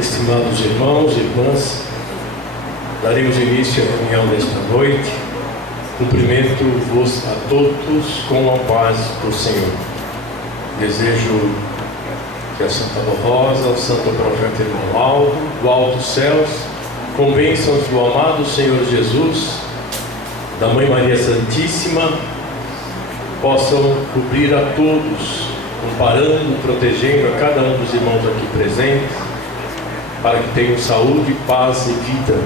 Estimados irmãos e irmãs, daremos início à reunião desta noite. Cumprimento-vos a todos com a paz do Senhor. Desejo que a Santa Rosa, o Santo Profeta Irmão Aldo, do alto dos céus, com bênçãos do amado Senhor Jesus, da Mãe Maria Santíssima, possam cobrir a todos, amparando, protegendo a cada um dos irmãos aqui presentes, para que tenham saúde, paz e vida,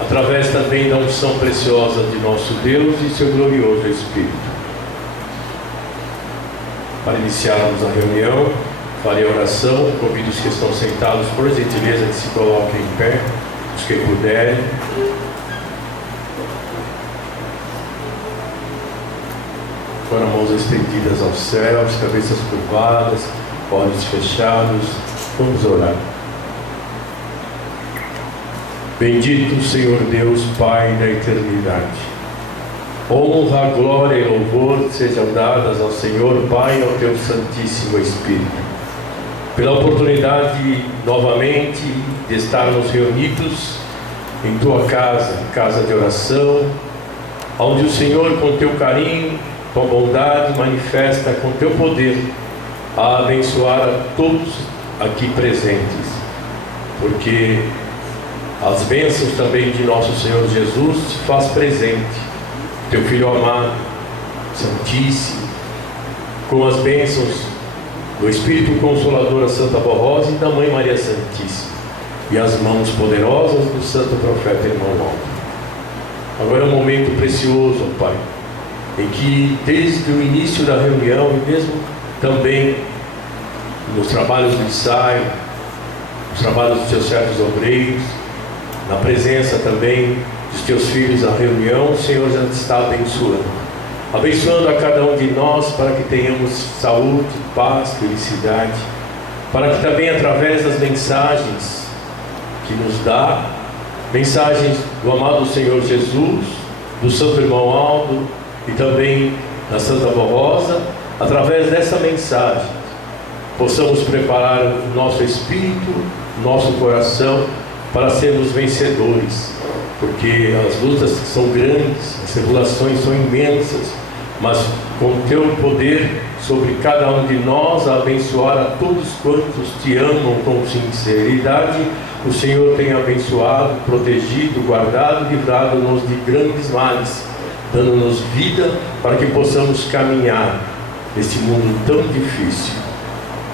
através também da unção preciosa de nosso Deus e seu glorioso Espírito. Para iniciarmos a reunião, farei a oração. Convido os que estão sentados, por gentileza, que se coloquem em pé, os que puderem. Com as mãos estendidas aos céus, cabeças curvadas, olhos fechados, vamos orar. Bendito Senhor Deus, Pai da eternidade. Honra, glória e louvor sejam dadas ao Senhor, Pai, e ao Teu Santíssimo Espírito, pela oportunidade novamente de estarmos reunidos em Tua casa, casa de oração, onde o Senhor, com Teu carinho, com bondade, manifesta com Teu poder a abençoar a todos aqui presentes, porque as bênçãos também de nosso Senhor Jesus se faz presente, Teu Filho amado, Santíssimo, com as bênçãos do Espírito Consolador, a Santa Rosa, e da Mãe Maria Santíssima, e as mãos poderosas do Santo Profeta Irmão Aldo. Agora é um momento precioso, ó Pai, em que desde o início da reunião, e mesmo também nos trabalhos do ensaio, nos trabalhos dos Teus servos obreiros, na presença também dos Teus filhos na reunião, o Senhor já está abençoando a cada um de nós, para que tenhamos saúde, paz, felicidade, para que também através das mensagens que nos dá, mensagens do amado Senhor Jesus, do Santo Irmão Aldo e também da Santa Rosa, através dessa mensagem possamos preparar o nosso espírito, nosso coração, para sermos vencedores, porque as lutas são grandes, as tribulações são imensas, mas com o Teu poder sobre cada um de nós, a abençoar a todos quantos Te amam com sinceridade, o Senhor tem abençoado, protegido, guardado, livrado-nos de grandes males, dando-nos vida para que possamos caminhar neste mundo tão difícil.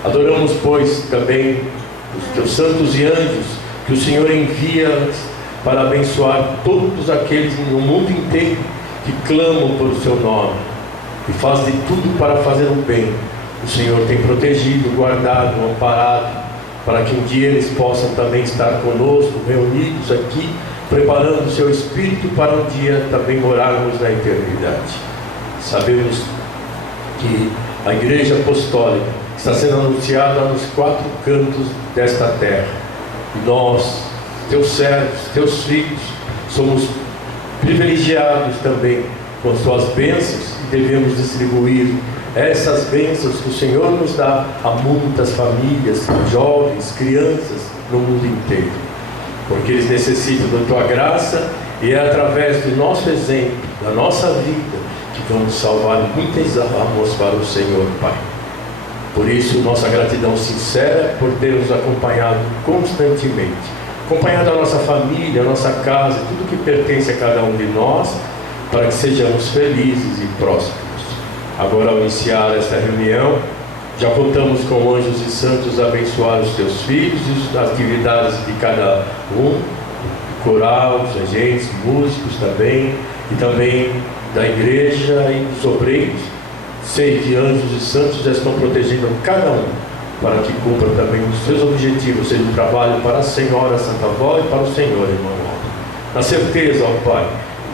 Adoramos, pois, também os Teus santos e anjos, que o Senhor envia para abençoar todos aqueles no mundo inteiro que clamam por o Seu nome e faz de tudo para fazer o bem. O Senhor tem protegido, guardado, amparado, para que um dia eles possam também estar conosco, reunidos aqui, preparando o Seu Espírito para um dia também morarmos na eternidade. Sabemos que a Igreja Apostólica está sendo anunciada nos 4 cantos desta terra. E nós, Teus servos, Teus filhos, somos privilegiados também com as Tuas bênçãos, e devemos distribuir essas bênçãos que o Senhor nos dá a muitas famílias, jovens, crianças no mundo inteiro, porque eles necessitam da Tua graça, e é através do nosso exemplo, da nossa vida, que vamos salvar muitas almas para o Senhor, Pai. Por isso, nossa gratidão sincera por ter nos acompanhado constantemente, acompanhado a nossa família, a nossa casa, tudo que pertence a cada um de nós, para que sejamos felizes e prósperos. Agora, ao iniciar esta reunião, já contamos com anjos e santos a abençoar os Teus filhos e as atividades de cada um, coral, os agentes, músicos também, e também da igreja e dos obreiros. Sei que anjos e santos já estão protegendo cada um, para que cumpra também os seus objetivos, seja o trabalho para a Senhora Santa Avó e para o Senhor Irmão Aldo. Na certeza, ó Pai,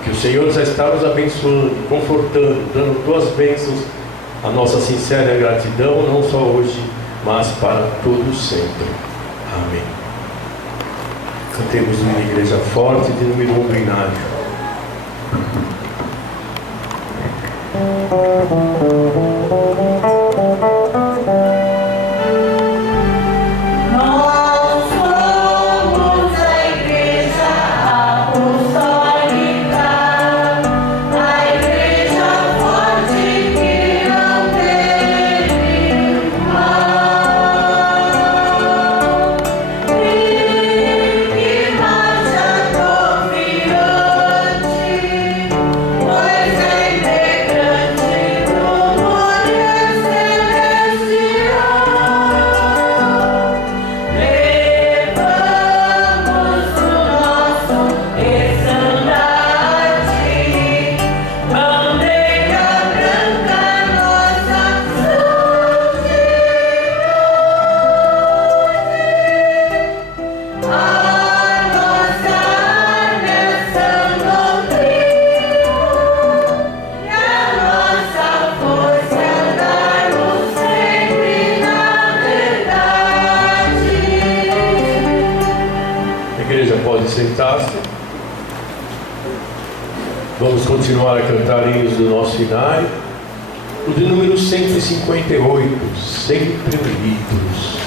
que o Senhor já está nos abençoando, confortando, dando Tuas bênçãos, a nossa sincera gratidão, não só hoje, mas para todos sempre. Amém. Cantemos uma igreja forte de número 1 binário. Nós sentar-se. Vamos continuar a cantar hinos do nosso inário. O de número 158, Sempre Unidos.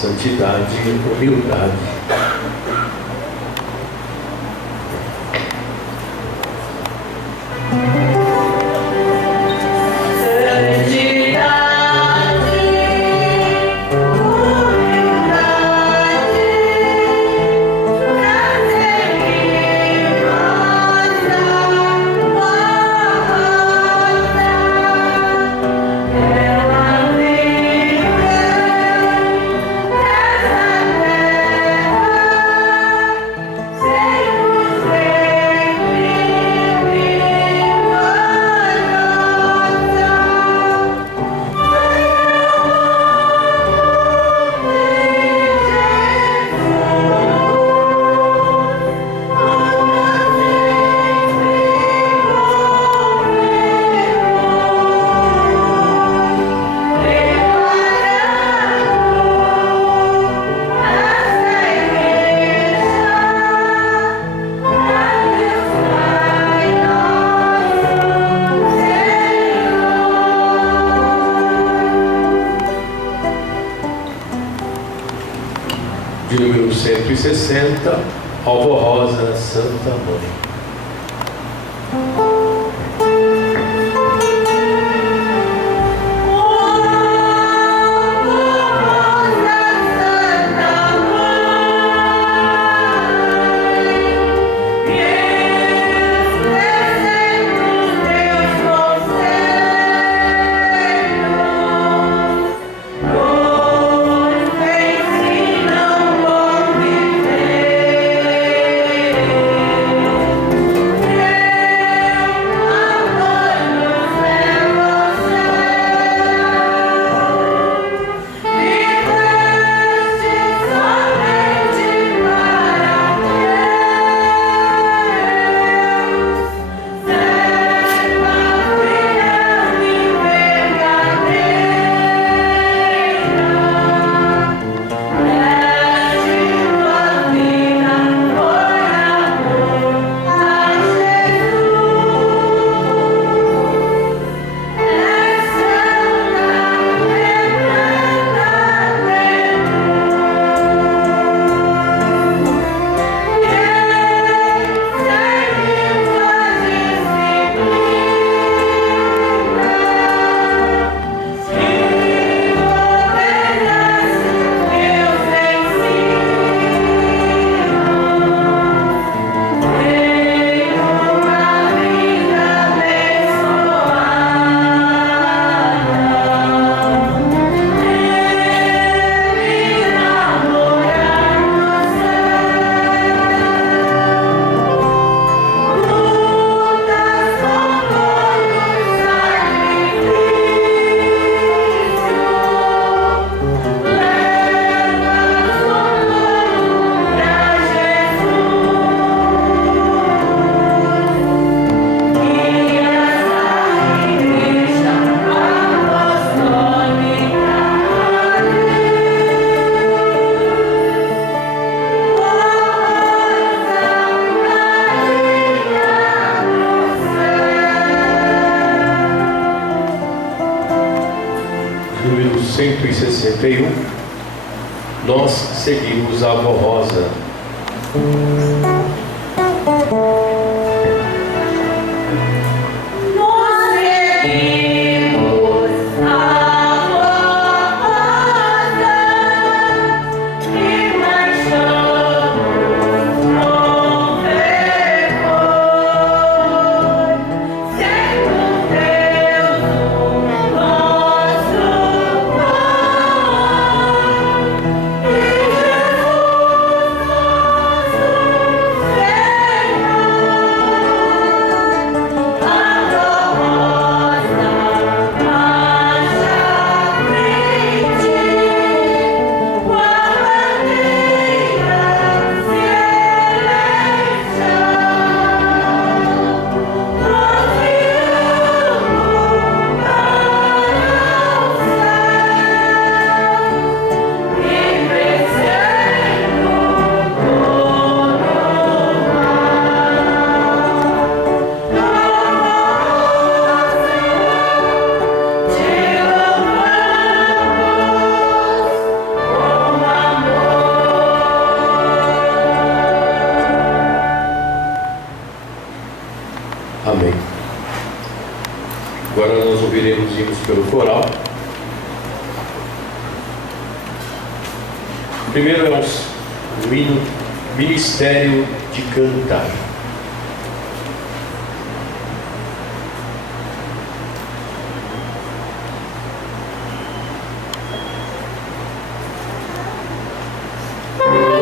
Santidade e humildade. Yeah. 60, Alvo Rosa, Santa Mãe. Número 161, nós seguimos a Alvo Rosa. Amém. Agora nós ouviremos hinos pelo coral. Primeiro é o hino Ministério de Cantar. Música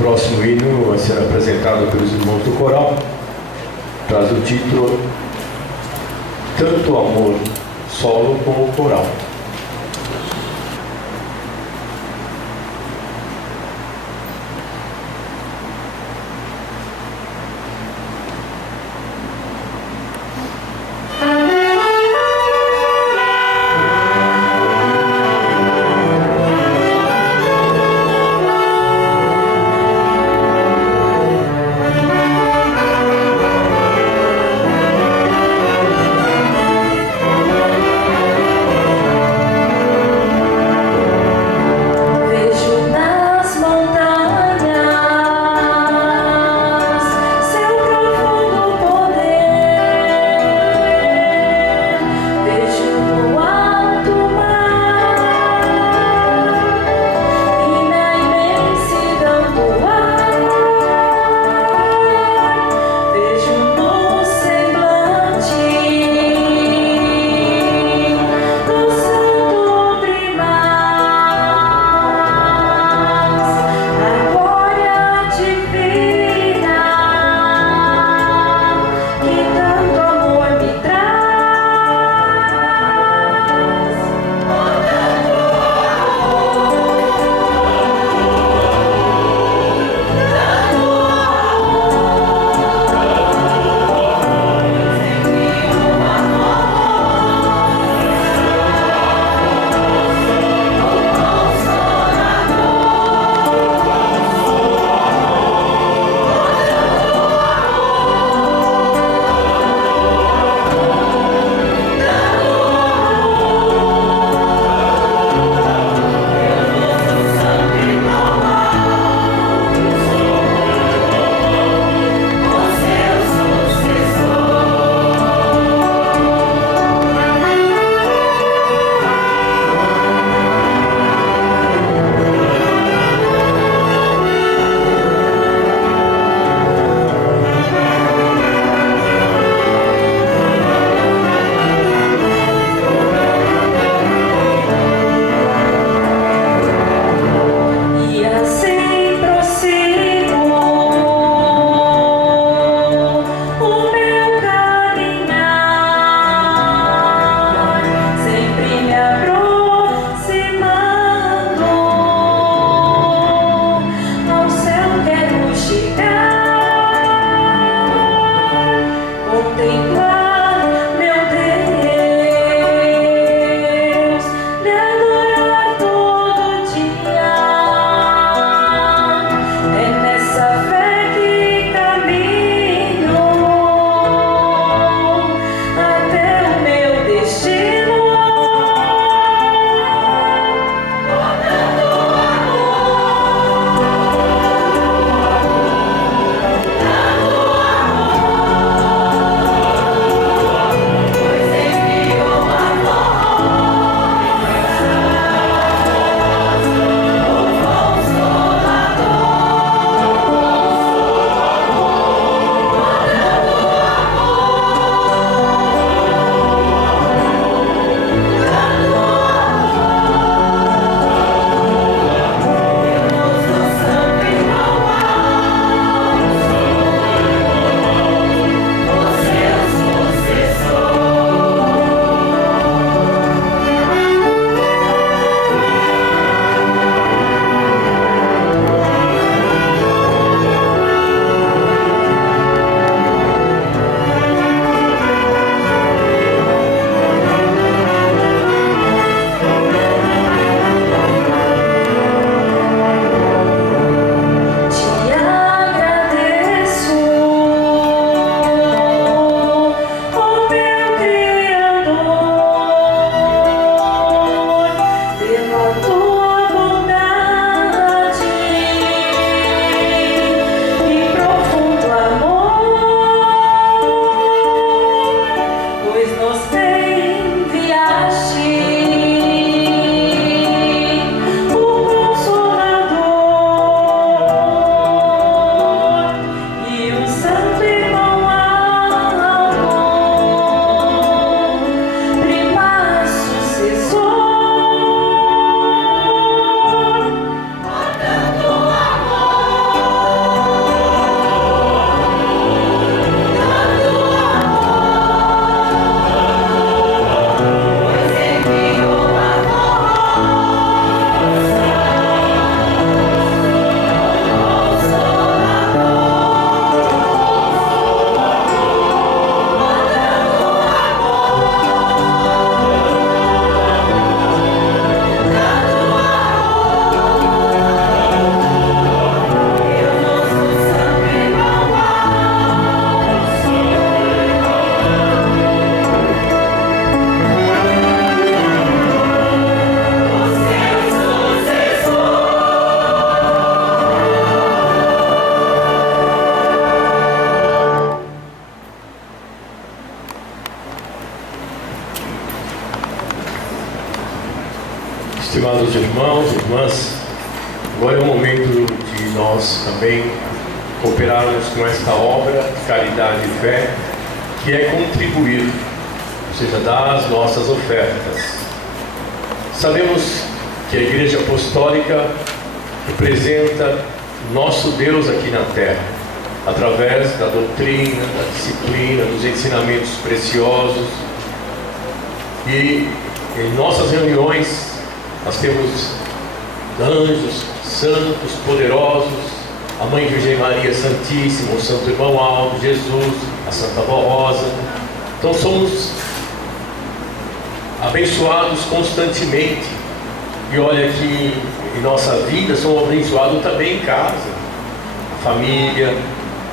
Próximo hino vai ser apresentado pelos irmãos do coral. Traz o título Tanto Amor, solo com o coral. Estimados irmãos e irmãs, agora é o momento de nós também cooperarmos com esta obra de caridade e fé, que é contribuir, ou seja, dar as nossas ofertas. Sabemos que a Igreja Apostólica representa nosso Deus aqui na Terra, através da doutrina, da disciplina, dos ensinamentos preciosos. E em nossas reuniões nós temos anjos, santos, poderosos, a Mãe Virgem Maria Santíssima, o Santo Irmão Aldo, Jesus, a Santa Avó Rosa. Então somos abençoados constantemente. E olha que em nossa vida somos abençoados também em casa, na família,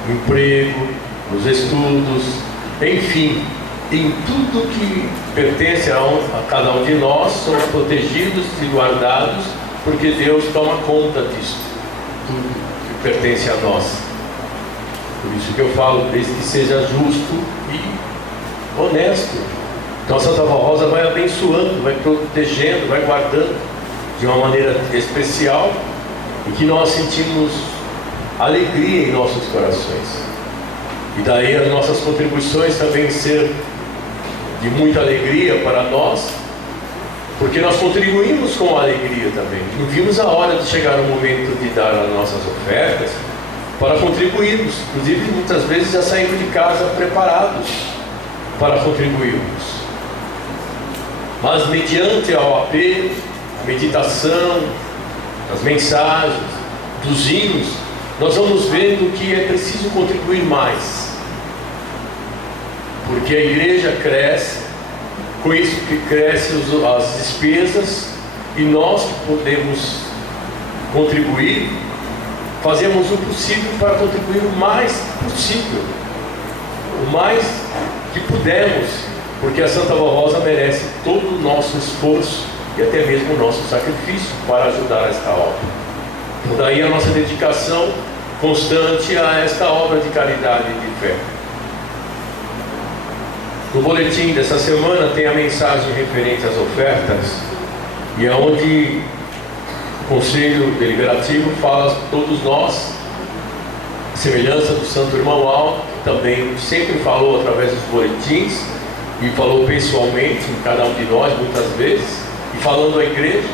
no emprego, nos estudos, enfim, em tudo que pertence a cada um de nós, somos protegidos e guardados, porque Deus toma conta disso, tudo que pertence a nós. Por isso que eu falo, desde que seja justo e honesto. Então a Santa Avó Rosa vai abençoando, vai protegendo, vai guardando de uma maneira especial, e que nós sentimos alegria em nossos corações. E daí as nossas contribuições também ser de muita alegria para nós, porque nós contribuímos com alegria também. Não vimos a hora de chegar o momento de dar as nossas ofertas para contribuirmos. Inclusive, muitas vezes já saímos de casa preparados para contribuirmos. Mas mediante ao apelo, a meditação, as mensagens, dos hinos, nós vamos vendo que é preciso contribuir mais. Porque a igreja cresce, com isso que crescem as despesas, e nós que podemos contribuir, fazemos o possível para contribuir o mais possível, o mais que pudermos, porque a Santa Avó Rosa merece todo o nosso esforço e até mesmo o nosso sacrifício para ajudar esta obra. Então daí a nossa dedicação constante a esta obra de caridade e de fé. No boletim dessa semana tem a mensagem referente às ofertas, e é onde o Conselho Deliberativo fala a todos nós, a semelhança do Santo Irmão Aldo, que também sempre falou através dos boletins, e falou pessoalmente em cada um de nós muitas vezes, e falando à igreja,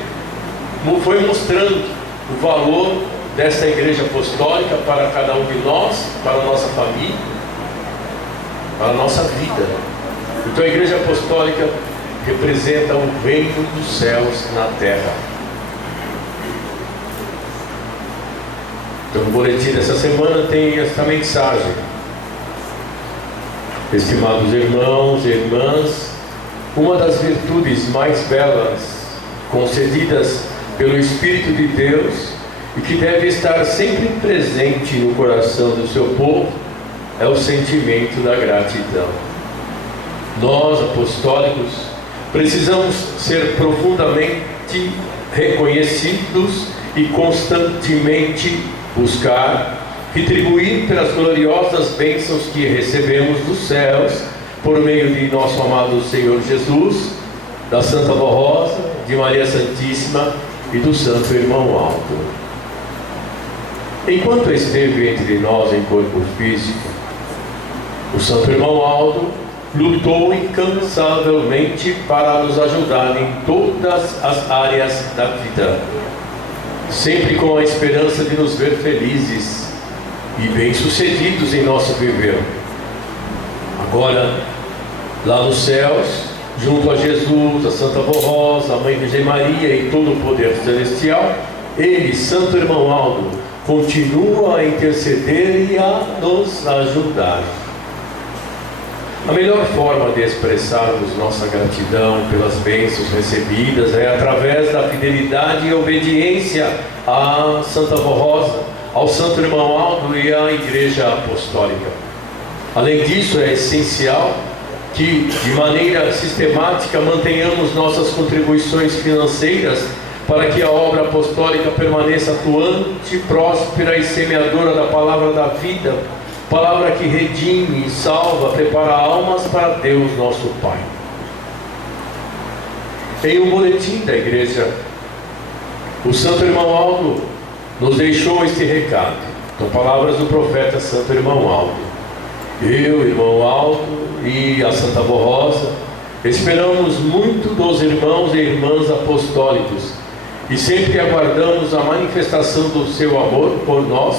foi mostrando o valor desta igreja apostólica para cada um de nós, para a nossa família, para a nossa vida. Então a igreja apostólica representa o reino dos céus na terra. Então no boletim dessa semana tem esta mensagem: estimados irmãos e irmãs, uma das virtudes mais belas concedidas pelo Espírito de Deus e que deve estar sempre presente no coração do seu povo é o sentimento da gratidão. Nós, apostólicos, precisamos ser profundamente reconhecidos e constantemente buscar retribuir pelas gloriosas bênçãos que recebemos dos céus por meio de nosso amado Senhor Jesus, da Santa Avó Rosa, de Maria Santíssima e do Santo Irmão Aldo. Enquanto esteve entre nós em corpo físico, o Santo Irmão Aldo lutou incansavelmente para nos ajudar em todas as áreas da vida, sempre com a esperança de nos ver felizes e bem-sucedidos em nosso viver. Agora, lá nos céus, junto a Jesus, a Santa Avó Rosa, a Mãe Virgem Maria e todo o poder celestial, ele, Santo Irmão Aldo, continua a interceder e a nos ajudar. A melhor forma de expressarmos nossa gratidão pelas bênçãos recebidas é através da fidelidade e obediência à Santa Avó Rosa, ao Santo Irmão Aldo e à Igreja Apostólica. Além disso, é essencial que, de maneira sistemática, mantenhamos nossas contribuições financeiras para que a obra apostólica permaneça atuante, próspera e semeadora da palavra da vida, palavra que redime e salva, prepara almas para Deus nosso Pai. Em um boletim da Igreja O santo irmão Aldo nos deixou este recado. São palavras do profeta santo irmão Aldo. Eu, irmão Aldo e a Santa Avó Rosa esperamos muito dos irmãos e irmãs apostólicos e sempre aguardamos a manifestação do seu amor por nós,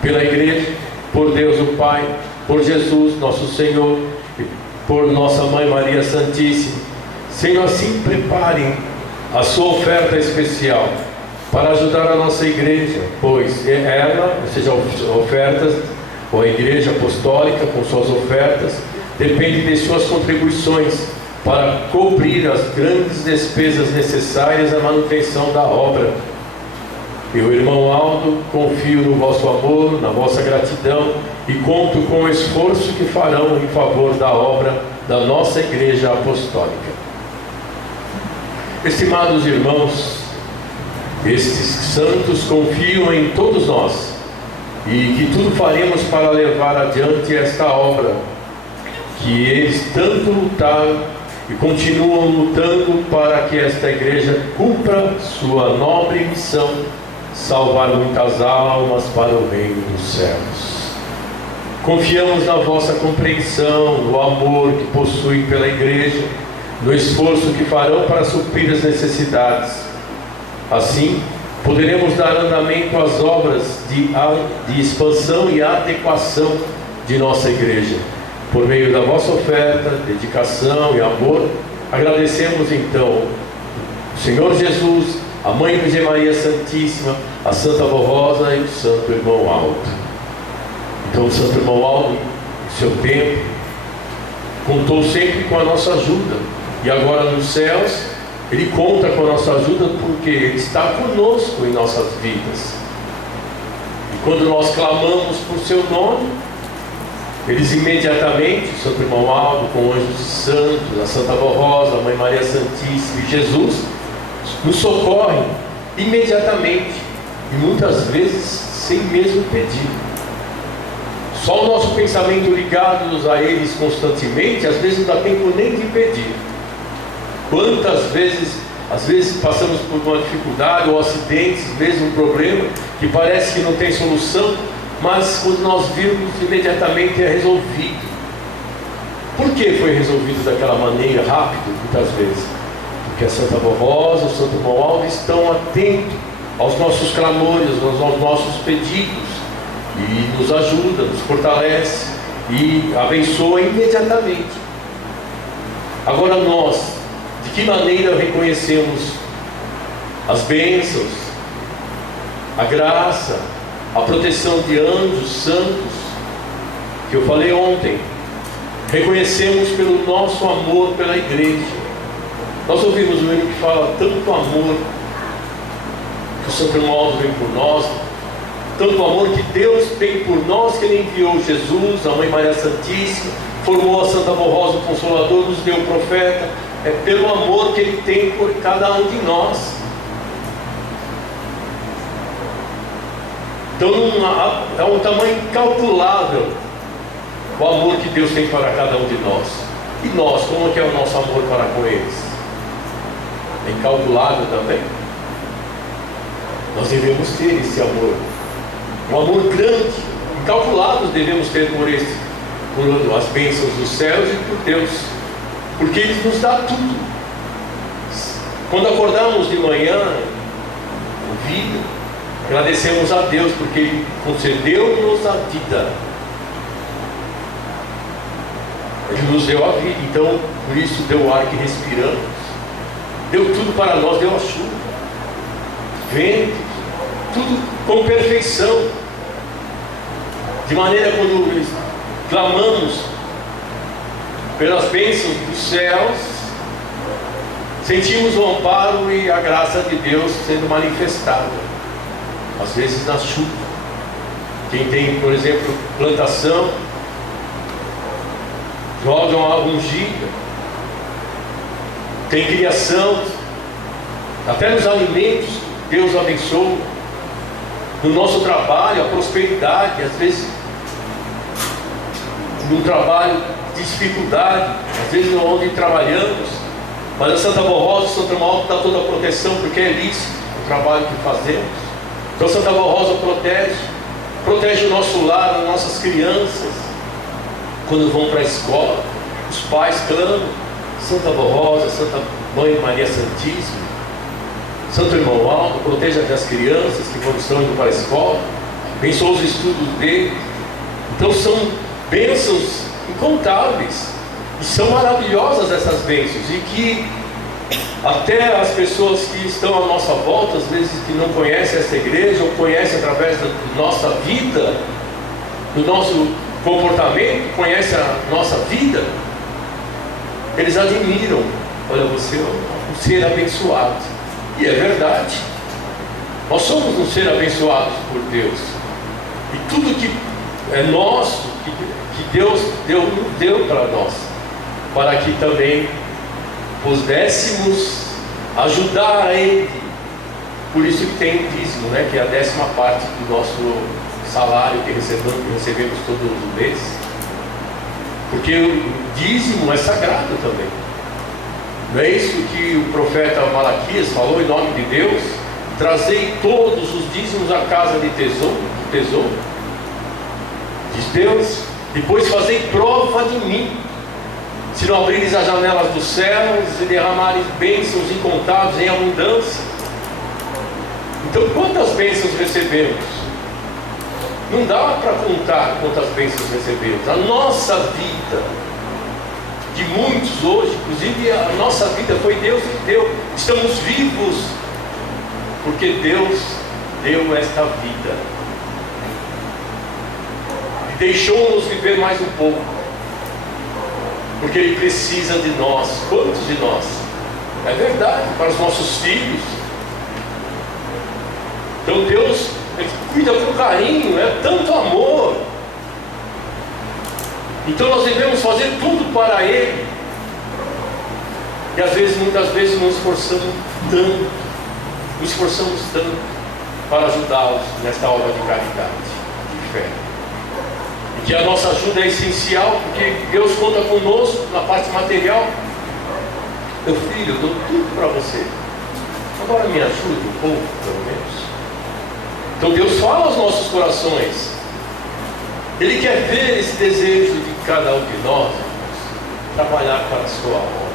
pela Igreja, por Deus o Pai, por Jesus nosso Senhor e por nossa Mãe Maria Santíssima. Senhor, assim preparem a sua oferta especial para ajudar a nossa Igreja, pois ela, ou seja, ofertas, ou a Igreja Apostólica com suas ofertas, depende de suas contribuições para cobrir as grandes despesas necessárias à manutenção da obra. Eu, irmão Aldo, confio no vosso amor, na vossa gratidão e conto com o esforço que farão em favor da obra da nossa Igreja Apostólica. Estimados irmãos, estes santos confiam em todos nós e que tudo faremos para levar adiante esta obra que eles tanto lutaram e continuam lutando para que esta Igreja cumpra sua nobre missão, salvar muitas almas para o reino dos céus. Confiamos na vossa compreensão, no amor que possuem pela Igreja, no esforço que farão para suprir as necessidades. Assim, poderemos dar andamento às obras de expansão e adequação de nossa Igreja. Por meio da vossa oferta, dedicação e amor, agradecemos então o Senhor Jesus, a Mãe Virgem Maria Santíssima, a Santa Avó Rosa e o Santo Irmão Aldo. Então o Santo Irmão Aldo, no seu tempo, contou sempre com a nossa ajuda. E agora nos céus, Ele conta com a nossa ajuda porque Ele está conosco em nossas vidas. E quando nós clamamos por seu nome, eles imediatamente, o Santo Irmão Aldo, com anjos e santos, a Santa Avó Rosa, a Mãe Maria Santíssima e Jesus, nos socorrem imediatamente e muitas vezes sem mesmo pedir. Só o nosso pensamento ligados a eles constantemente, às vezes não dá tempo nem de pedir. Quantas vezes, às vezes passamos por uma dificuldade ou acidentes, mesmo um problema que parece que não tem solução, mas quando nós vimos, imediatamente é resolvido. Por que foi resolvido daquela maneira, rápido, muitas vezes? Porque a Santa Avó Rosa, o Santo Irmão Aldo estão atentos aos nossos clamores, aos nossos pedidos, e nos ajuda, nos fortalece e abençoa imediatamente. Agora nós, de que maneira reconhecemos as bênçãos, a graça, a proteção de anjos santos, que eu falei ontem? Reconhecemos pelo nosso amor pela Igreja. Nós ouvimos um hino que fala tanto amor que o Santo Irmão Aldo vem por nós, tanto amor que Deus tem por nós, que Ele enviou Jesus, a Mãe Maria Santíssima, formou a Santa Avó Rosa, o Consolador, nos deu o profeta. É pelo amor que Ele tem por cada um de nós. Então é um tamanho incalculável o amor que Deus tem para cada um de nós. E nós, como que é o nosso amor para com eles? É incalculável também. Nós devemos ter esse amor, um amor grande, incalculável devemos ter por as bênçãos dos céus e por Deus, porque Ele nos dá tudo. Quando acordamos de manhã, com vida, agradecemos a Deus porque Ele concedeu-nos a vida. Ele nos deu a vida, então por isso deu o ar que respiramos, deu tudo para nós, deu a chuva, vento, tudo com perfeição, de maneira quando clamamos pelas bênçãos dos céus, sentimos o amparo e a graça de Deus sendo manifestada, às vezes na chuva. Quem tem, por exemplo, plantação, joga uma água ungida, tem criação, até nos alimentos Deus abençoa. No nosso trabalho, a prosperidade, às vezes num trabalho de dificuldade, às vezes onde trabalhamos, mas a Santa Avó Rosa, o Santo Irmão Aldo dá toda a proteção, porque é lícito, trabalho que fazemos. Então Santa Avó Rosa protege o nosso lar, as nossas crianças, quando vão para a escola. Os pais clamam: Santa Avó Rosa, Santa Mãe Maria Santíssima, Santo Irmão Aldo, proteja as crianças que estão indo para a escola, abençoa os estudos deles. Então são bênçãos incontáveis, e são maravilhosas essas bênçãos, e que até as pessoas que estão à nossa volta, às vezes que não conhecem essa igreja, ou conhecem através da nossa vida, do nosso comportamento, conhecem a nossa vida, eles admiram: olha, você é um ser abençoado. E é verdade, nós somos um ser abençoados por Deus, e tudo que é nosso, que Deus deu para nós, para que também pudéssemos ajudar a Ele. Por isso que tem o dízimo, né? Que é a 10ª parte do nosso salário que recebemos todos os meses, porque o dízimo é sagrado também. Não é isso que o profeta Malaquias falou em nome de Deus? Trazei todos os dízimos à casa de tesouro, diz Deus, depois fazei prova de mim, se não abrires as janelas dos céus e derramares bênçãos incontáveis em abundância. Então, quantas bênçãos recebemos? Não dá para contar quantas bênçãos recebemos. A nossa vida, de muitos hoje, inclusive a nossa vida foi Deus que deu. Estamos vivos porque Deus deu esta vida e deixou-nos viver mais um pouco, porque Ele precisa de nós. Quantos de nós? É verdade, para os nossos filhos. Então Deus, Ele cuida com carinho, é tanto amor. Então nós devemos fazer tudo para Ele. E às vezes, muitas vezes, nos esforçamos tanto para ajudá-los nesta obra de caridade, de fé. E que a nossa ajuda é essencial, porque Deus conta conosco na parte material. Meu filho, eu dou tudo para você, agora me ajude um pouco, pelo menos. Então Deus fala aos nossos corações. Ele quer ver esse desejo de cada um de nós, trabalhar para a sua obra.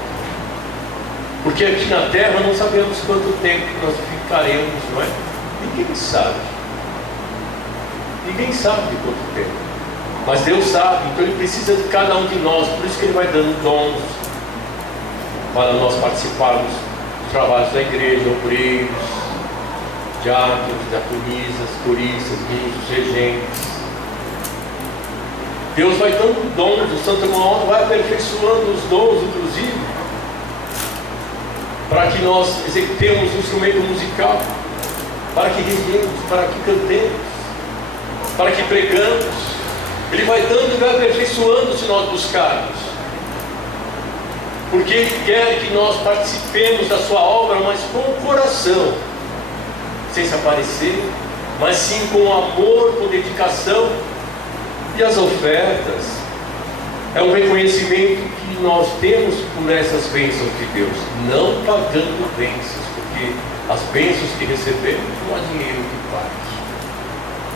Porque aqui na terra não sabemos quanto tempo nós ficaremos, não é? Ninguém sabe. Ninguém sabe de quanto tempo. Mas Deus sabe, então Ele precisa de cada um de nós. Por isso que Ele vai dando dons para nós participarmos dos trabalhos da igreja, obreiros, diáconos, diaconisas, coristas, ministros, regentes. Deus vai dando dons, o Santo Irmão vai aperfeiçoando os dons, inclusive, para que nós executemos um instrumento musical, para que rezemos, para que cantemos, para que pregamos. Ele vai dando e vai aperfeiçoando se nós buscarmos, porque Ele quer que nós participemos da sua obra, mas com o coração, sem se aparecer, mas sim com amor, com dedicação. E as ofertas é um reconhecimento que nós temos por essas bênçãos de Deus, não pagando bênçãos, porque as bênçãos que recebemos não há dinheiro que pague,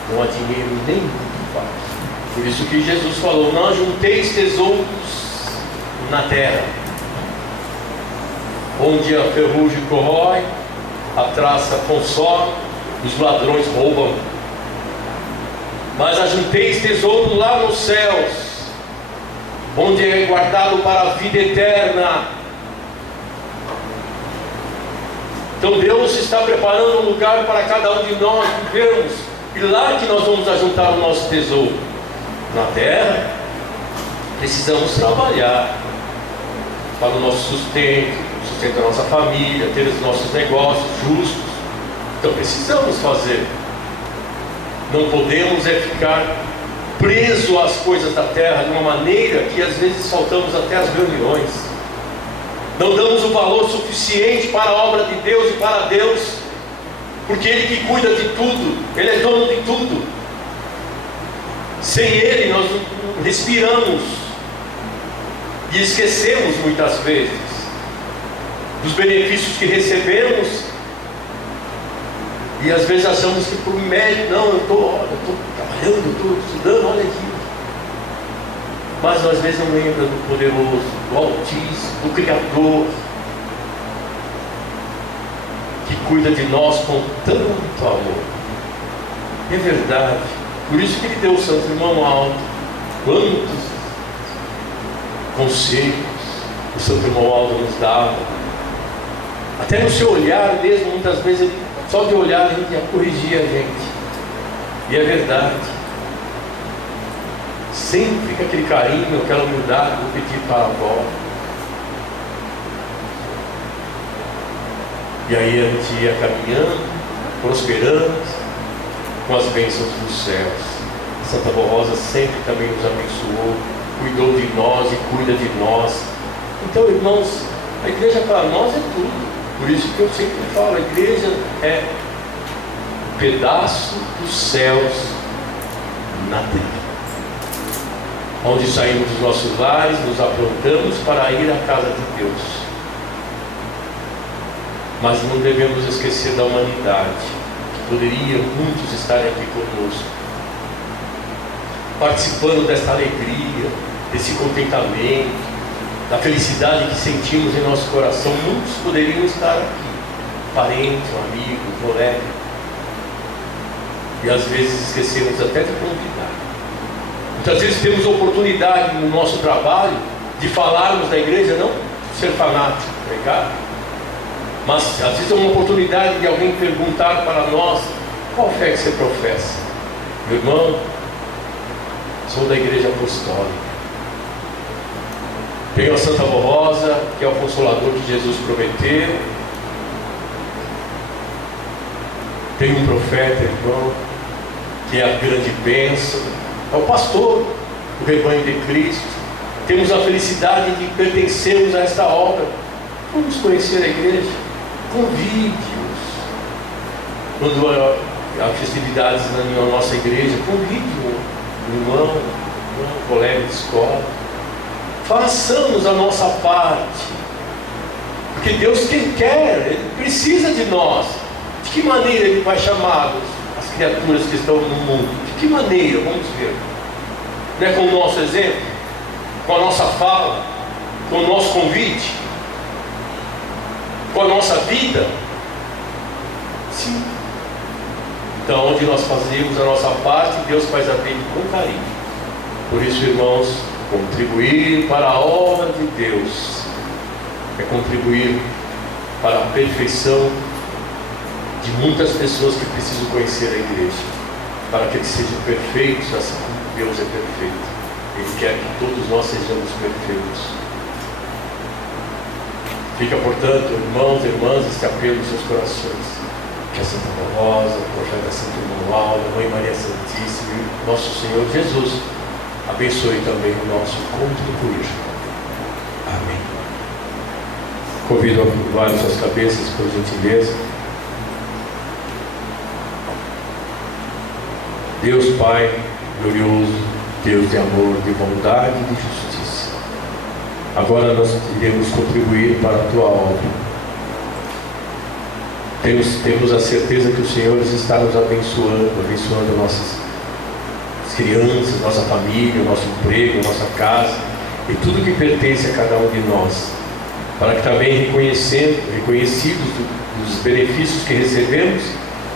não há dinheiro nenhum que pague. Por isso que Jesus falou: não ajunteis tesouros na terra, onde a ferrugem corrói, a traça consome, os ladrões roubam. Mas ajunteis tesouro lá nos céus, onde é guardado para a vida eterna. Então Deus está preparando um lugar para cada um de nós vivermos, e lá que nós vamos ajuntar o nosso tesouro. Na terra, precisamos trabalhar para o nosso sustento, o sustento da nossa família, ter os nossos negócios justos. Então precisamos fazer. Não podemos ficar presos às coisas da terra de uma maneira que às vezes faltamos até as reuniões. Não damos o valor suficiente para a obra de Deus e para Deus, porque Ele que cuida de tudo, Ele é dono de tudo. Sem Ele nós não respiramos e esquecemos muitas vezes dos benefícios que recebemos E às vezes achamos que por mérito, não, eu estou trabalhando, eu estou estudando, olha aqui. Mas às vezes não lembra do poderoso, do Altíssimo, do Criador, que cuida de nós com tanto amor. É verdade. Por isso que Ele deu o Santo Irmão Aldo. Quantos conselhos o Santo Irmão Aldo nos dava. Até no seu olhar mesmo, muitas vezes, ele, só de olhar, ele ia corrigir a gente. E é verdade. Sempre com aquele carinho, aquela humildade, vou pedir para a avó. E aí a gente ia caminhando, prosperando, com as bênçãos dos céus. Santa Rosa sempre também nos abençoou, cuidou de nós e cuida de nós. Então, irmãos, a igreja para nós é tudo. Por isso que eu sempre falo, a igreja é um pedaço dos céus na terra. Onde saímos dos nossos lares, nos aprontamos para ir à casa de Deus. Mas não devemos esquecer da humanidade, que poderia muitos estarem aqui conosco, participando desta alegria, desse contentamento, da felicidade que sentimos em nosso coração. Muitos poderiam estar aqui, parente, um amigo, um colega, e às vezes esquecemos até de convidar. Muitas vezes temos oportunidade no nosso trabalho de falarmos da igreja, não ser fanático, pregar, mas às vezes é uma oportunidade de alguém perguntar para nós: qual fé que você professa? Meu irmão, sou da igreja apostólica. Tenho a Santa Rosa, que é o Consolador que Jesus prometeu. Tenho um profeta, irmão, que é a grande bênção. É o pastor do rebanho de Cristo. Temos a felicidade de pertencermos a esta obra. Vamos conhecer a igreja. Convide-os. Quando há festividades na nossa igreja, convide um irmão, um colega de escola. Façamos a nossa parte, porque Deus quem quer, Ele precisa de nós. De que maneira Ele vai chamar as criaturas que estão no mundo? De que maneira? Vamos ver. Não é com o nosso exemplo, com a nossa fala, com o nosso convite, com a nossa vida? Sim. Então, onde nós fazemos a nossa parte, Deus faz a dele com carinho. Por isso, irmãos, contribuir para a obra de Deus é contribuir para a perfeição de muitas pessoas que precisam conhecer a igreja, para que eles sejam perfeitos assim como Deus é perfeito. Ele quer que todos nós sejamos perfeitos. Fica, portanto, irmãos e irmãs, este apelo nos seus corações, que a Santa Rosa, o profeta Santo Irmão Aldo, a Mãe Maria Santíssima e nosso Senhor Jesus abençoe também o nosso contribuir. Amém. Convido a curvar suas cabeças, por gentileza. Deus Pai glorioso, Deus de amor, de bondade e de justiça, agora nós iremos contribuir para a Tua obra. Temos a certeza que o Senhor está nos abençoando nossas crianças, nossa família, nosso emprego, nossa casa e tudo que pertence a cada um de nós, para que também reconhecidos dos benefícios que recebemos,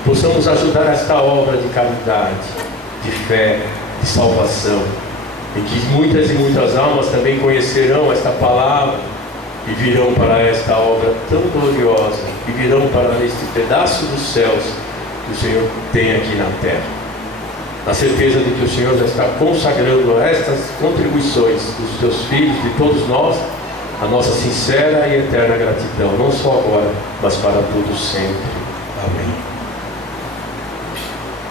possamos ajudar esta obra de caridade, de fé, de salvação, e que muitas e muitas almas também conhecerão esta palavra e virão para esta obra tão gloriosa, e virão para este pedaço dos céus que o Senhor tem aqui na terra. Na certeza de que o Senhor já está consagrando a estas contribuições dos teus filhos, de todos nós, a nossa sincera e eterna gratidão, não só agora, mas para tudo sempre. Amém.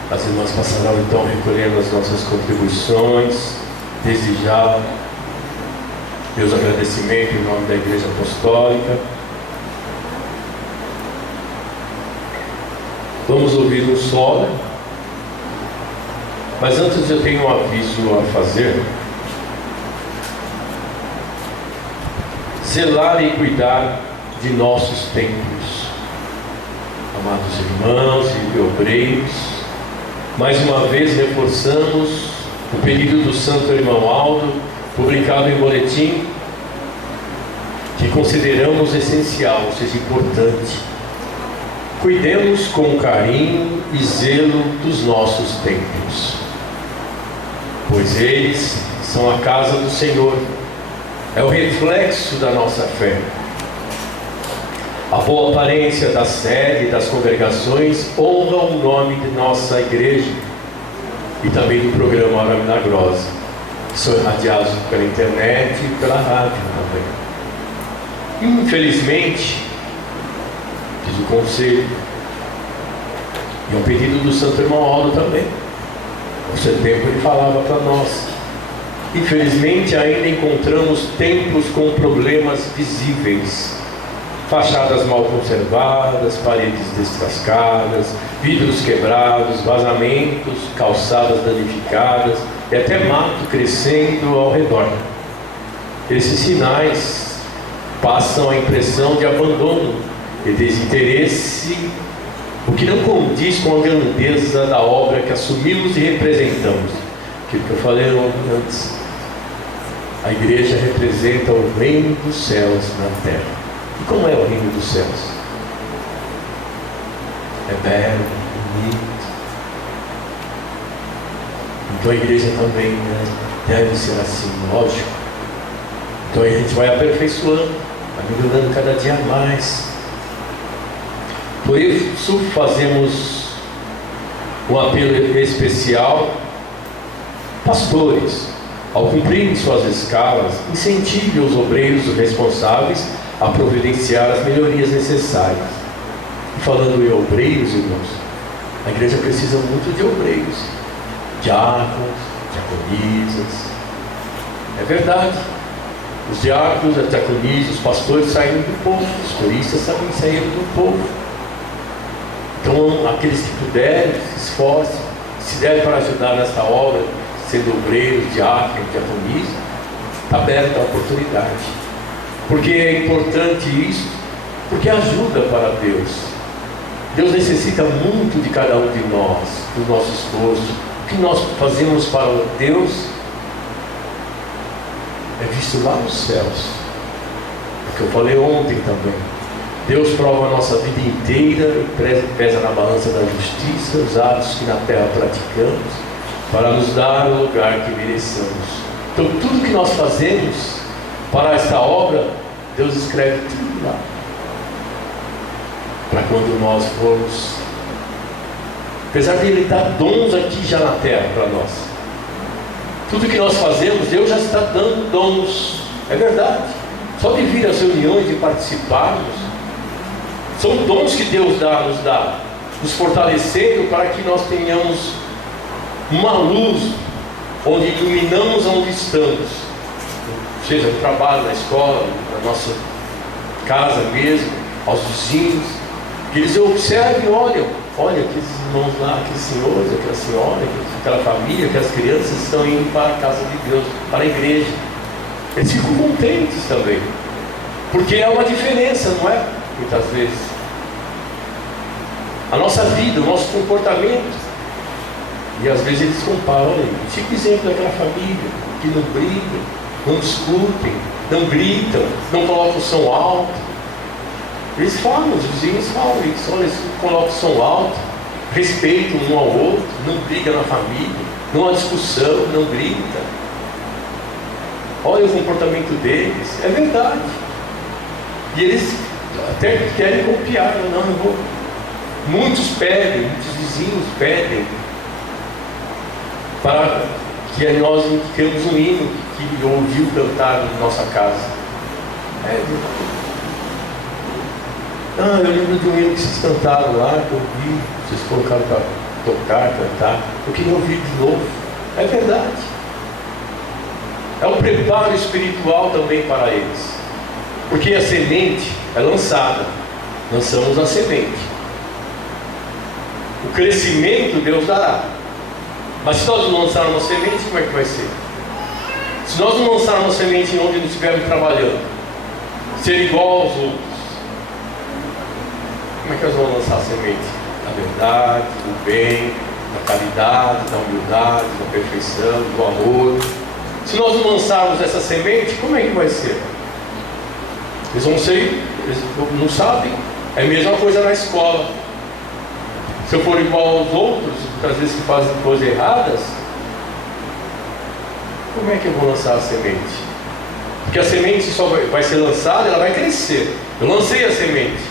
As irmãs passarão então recolhendo as nossas contribuições, desde já, meus agradecimentos em nome da Igreja Apostólica. Vamos ouvir um solo. Mas antes eu tenho um aviso a fazer. Zelar e cuidar de nossos templos. Amados irmãos e obreiros, mais uma vez reforçamos o pedido do Santo Irmão Aldo, publicado em boletim, que consideramos essencial, ou seja, importante. Cuidemos com carinho e zelo dos nossos templos, pois eles são a casa do Senhor, é o reflexo da nossa fé. A boa aparência da sede e das congregações honra o nome de nossa igreja e também do programa Hora Milagrosa, que são irradiados pela internet e pela rádio também. Infelizmente, diz o conselho, e é um pedido do Santo Irmão Aldo também, há certo tempo ele falava para nós, infelizmente ainda encontramos templos com problemas visíveis, fachadas mal conservadas, paredes descascadas, vidros quebrados, vazamentos, calçadas danificadas e até mato crescendo ao redor. Esses sinais passam a impressão de abandono e desinteresse, o que não condiz com a grandeza da obra que assumimos e representamos. Aquilo que eu falei antes, a igreja representa o reino dos céus na terra. E como é o reino dos céus? É belo, bonito. Então a igreja também, né, deve ser assim, lógico. Então a gente vai aperfeiçoando, vai melhorando cada dia mais. Por isso fazemos um apelo especial. Pastores, ao cumprirem suas escalas, incentive os obreiros responsáveis a providenciar as melhorias necessárias. E falando em obreiros, irmãos, a igreja precisa muito de obreiros, diáconos, diaconisas. É verdade, os diáconos, as diaconisas, os pastores saíram do povo, os coristas também saíram do povo. Então, aqueles que puderem, se esforcem, se derem para ajudar nessa obra, sendo obreiros, diáconos, diaconisas, está aberta a oportunidade. Porque é importante isso? Porque ajuda para Deus. Deus necessita muito de cada um de nós, do nosso esforço. O que nós fazemos para Deus é visto lá nos céus. É o que eu falei ontem também. Deus prova a nossa vida inteira e pesa na balança da justiça os atos que na terra praticamos, para nos dar o lugar que mereçamos. Então tudo que nós fazemos para esta obra, Deus escreve tudo lá, para quando nós formos, apesar de Ele dar dons aqui já na terra para nós, tudo que nós fazemos, Deus já está dando dons, é verdade. Só de vir às reuniões e participarmos, são dons que Deus nos dá, nos fortalecendo para que nós tenhamos uma luz onde iluminamos onde estamos, seja no trabalho, na escola, na nossa casa mesmo, aos vizinhos, que eles observem e olha aqueles irmãos lá, aqueles senhores, aquela senhora, aquela família, aquelas crianças estão indo para a casa de Deus, para a igreja. Eles ficam contentes também, porque é uma diferença, não é? Muitas vezes a nossa vida, o nosso comportamento. E às vezes eles comparam, olha, tipo exemplo daquela família que não briga, não discutem, não gritam, não colocam o som alto. Eles falam, os vizinhos falam isso, olha, eles colocam o som alto, respeitam um ao outro, não brigam na família, não há discussão, não grita. Olha o comportamento deles, é verdade. E eles até querem copiar, não, eu vou. Muitos pedem, muitos vizinhos pedem, para que nós criamos um hino que ouviu cantar na nossa casa. Eu lembro de um hino que vocês cantaram lá, que eu ouvi, vocês colocaram para tocar, cantar. Eu queria ouvir de novo. É verdade. É um preparo espiritual também para eles. Porque a semente é lançada. Lançamos a semente. O crescimento Deus dará. Mas se nós não lançarmos uma semente, como é que vai ser? Se nós não lançarmos uma semente onde não estivermos trabalhando, ser igual aos outros, Como é que nós vamos lançar a semente? Da verdade, do bem, da caridade, da humildade, da perfeição, do amor. Se nós não lançarmos essa semente, como é que vai ser? Eles vão ser, eles não sabem. É a mesma coisa na escola. Se eu for igual aos outros, muitas vezes que fazem coisas erradas, como é que eu vou lançar a semente? Porque a semente só vai ser lançada, ela vai crescer. Eu lancei a semente.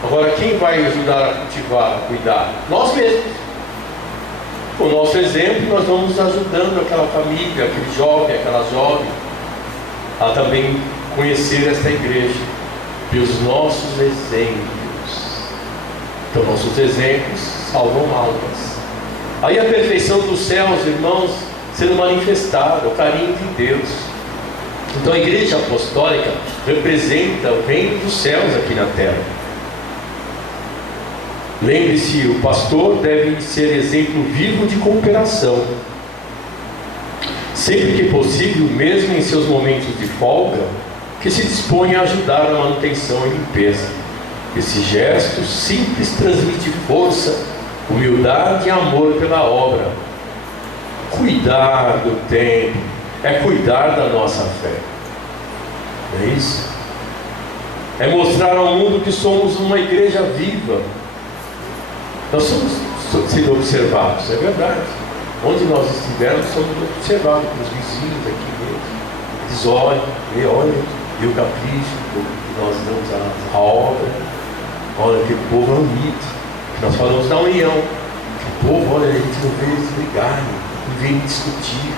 Agora quem vai ajudar a cultivar, a cuidar? Nós mesmos. Com o nosso exemplo, nós vamos ajudando aquela família, aquele jovem, aquela jovem, a também conhecer esta igreja pelos nossos exemplos. Então nossos exemplos salvam almas. Aí a perfeição dos céus, irmãos, sendo manifestada, o carinho de Deus. Então a igreja apostólica representa o reino dos céus aqui na terra. Lembre-se, o pastor deve ser exemplo vivo de cooperação. Sempre que possível, mesmo em seus momentos de folga, que se dispõe a ajudar na manutenção e limpeza. Esse gesto simples transmite força, humildade e amor pela obra. Cuidar do tempo é cuidar da nossa fé. Não é isso? É mostrar ao mundo que somos uma igreja viva. Nós somos sendo observados, é verdade. Onde nós estivermos, somos observados pelos vizinhos aqui mesmo. Eles olham, vê o capricho que nós damos à obra. Olha, aquele povo é unido. Nós falamos da união. O povo, olha, a gente não vê eles brigarem, não vê eles discutir.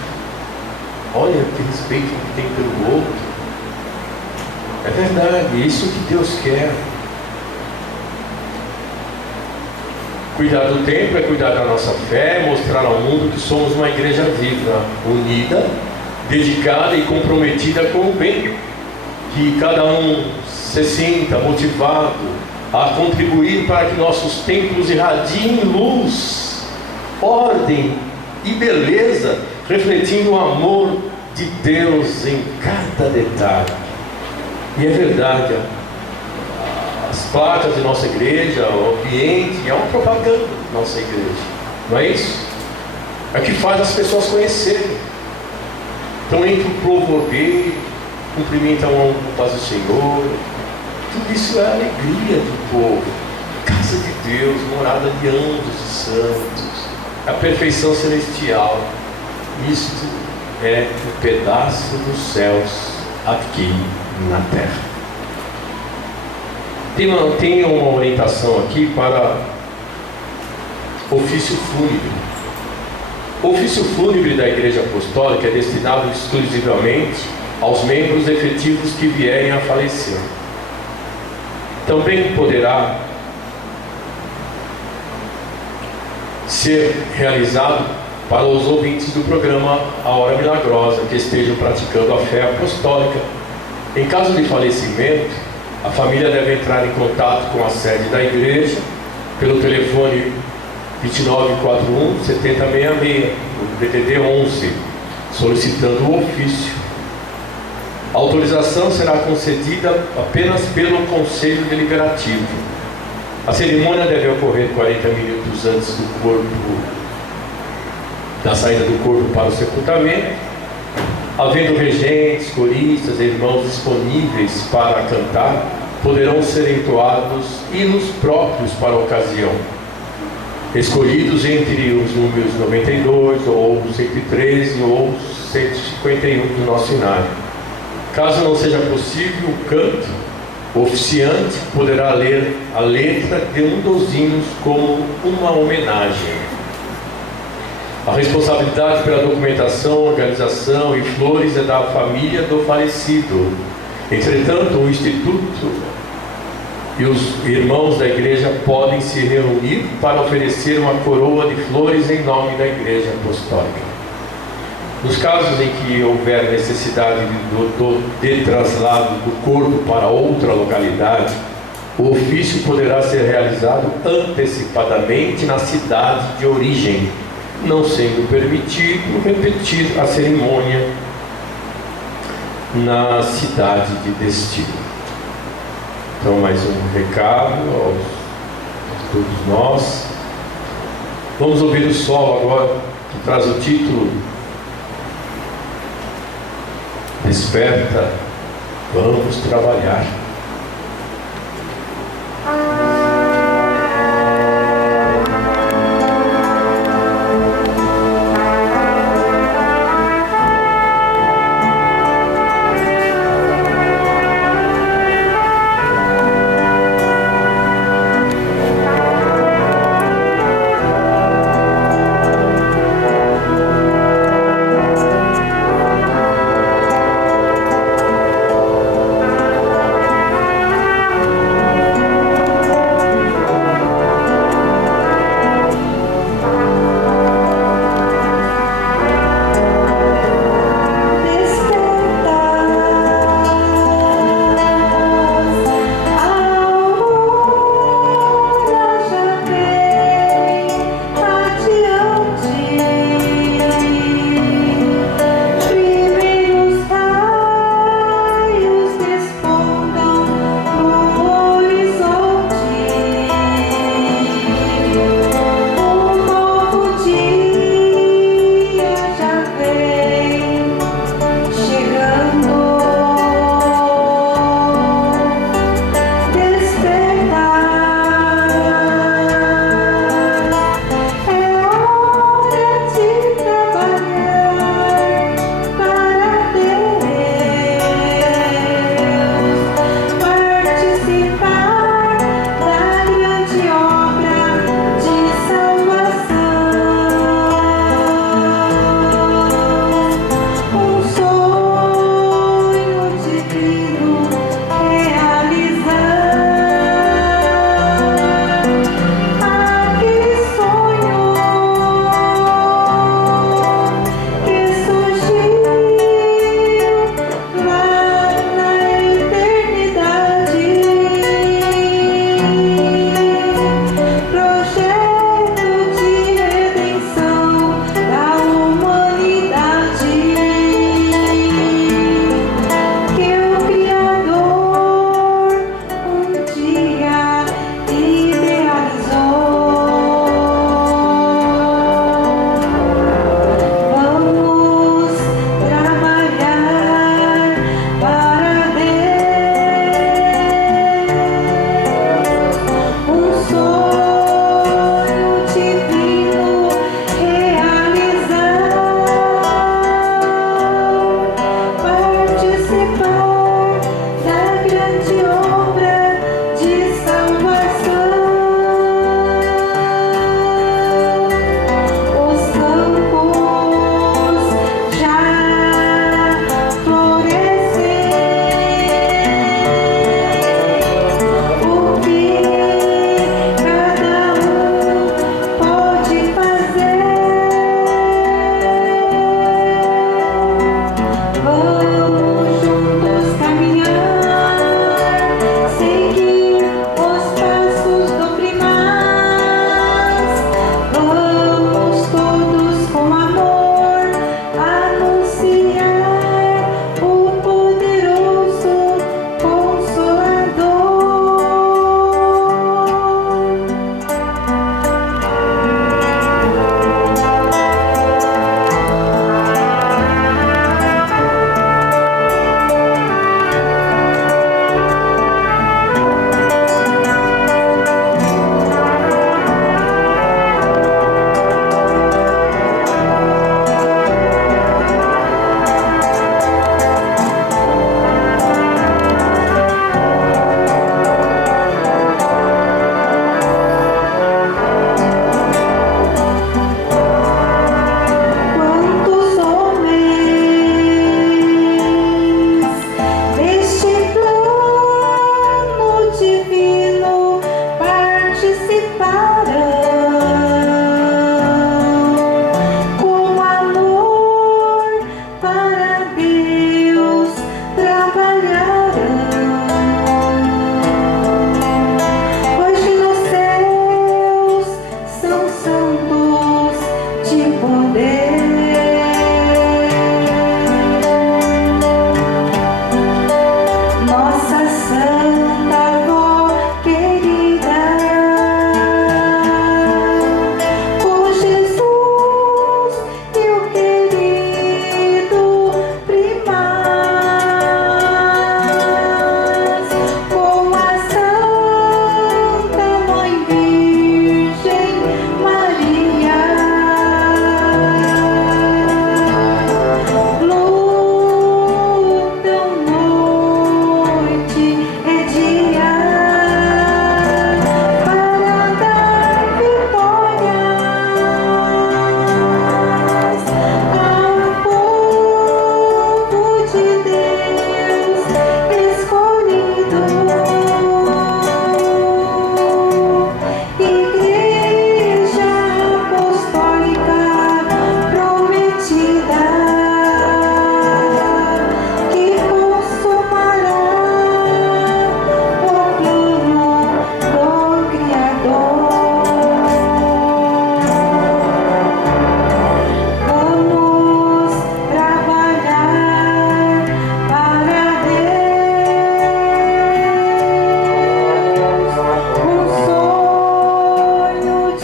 Olha que respeito que tem pelo outro. É verdade, é isso que Deus quer. Cuidar do tempo é cuidar da nossa fé, mostrar ao mundo que somos uma igreja viva, unida, dedicada e comprometida com o bem. Que cada um se sinta motivado a contribuir para que nossos templos irradiem luz, ordem e beleza, refletindo o amor de Deus em cada detalhe. E é verdade, as placas de nossa igreja, o ambiente, é uma propaganda da nossa igreja, não é isso? É o que faz as pessoas conhecerem. Então entra o povo ordeiro, cumprimenta um paz do Senhor. Tudo isso é a alegria do povo. Casa de Deus, morada de anjos e santos, a perfeição celestial. Isto é um pedaço dos céus aqui na terra. Tem uma orientação aqui para ofício fúnebre. O ofício fúnebre da Igreja Apostólica é destinado exclusivamente aos membros efetivos que vierem a falecer. Também poderá ser realizado para os ouvintes do programa A Hora Milagrosa, que estejam praticando a fé apostólica. Em caso de falecimento, a família deve entrar em contato com a sede da igreja pelo telefone 2941-7066, no DDD 11, solicitando o ofício. A autorização será concedida apenas pelo Conselho Deliberativo. A cerimônia deve ocorrer 40 minutos antes da saída do corpo para o sepultamento, havendo regentes, coristas e irmãos disponíveis para cantar, poderão ser entoados hinos próprios para a ocasião, escolhidos entre os números 92, ou 113, ou 151 do nosso inário. Caso não seja possível o canto, o oficiante poderá ler a letra de um dos hinos como uma homenagem. A responsabilidade pela documentação, organização e flores é da família do falecido. Entretanto, o Instituto e os irmãos da igreja podem se reunir para oferecer uma coroa de flores em nome da Igreja Apostólica. Nos casos em que houver necessidade de traslado do corpo para outra localidade, o ofício poderá ser realizado antecipadamente na cidade de origem, não sendo permitido repetir a cerimônia na cidade de destino. Então, mais um recado a todos nós. Vamos ouvir o solo agora, que traz o título Desperta, vamos trabalhar.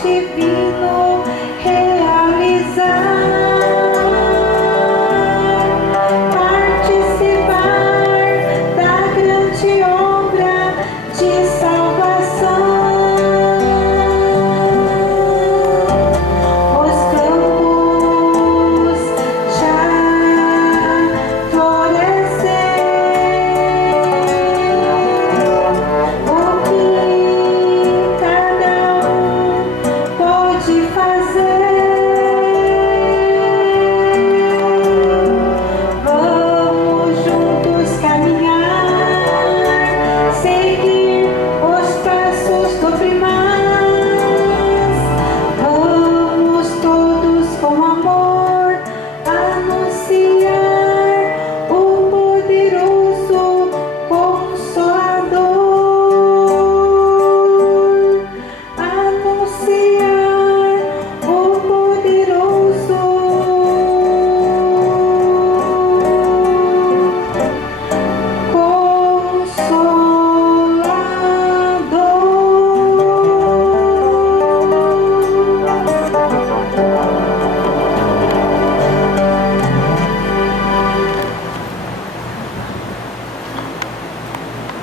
divino realizar, participar da grande obra de salvação. Os campos já florescer, o que cada pode fazer. Vamos juntos caminhar, seguir os passos do primaz. Vamos todos com amor anunciar o poderoso Consolador. Anunciar o poderoso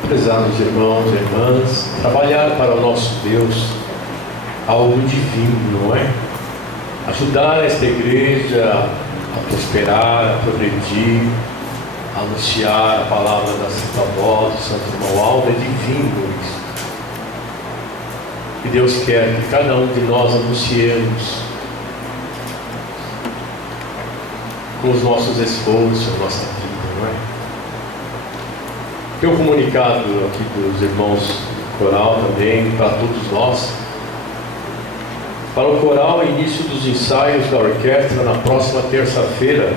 Prezados irmãos e irmãs, trabalhar para o nosso Deus algo divino, não é? Ajudar esta igreja a prosperar, a progredir, a anunciar a palavra da Santa Voz, do Santo Irmão Aldo, é divino isso. E Deus quer que cada um de nós anunciemos com os nossos esforços, a nossa vida, não é? Tem um comunicado aqui dos irmãos do coral também, para todos nós. Para o coral, início dos ensaios da orquestra na próxima terça-feira,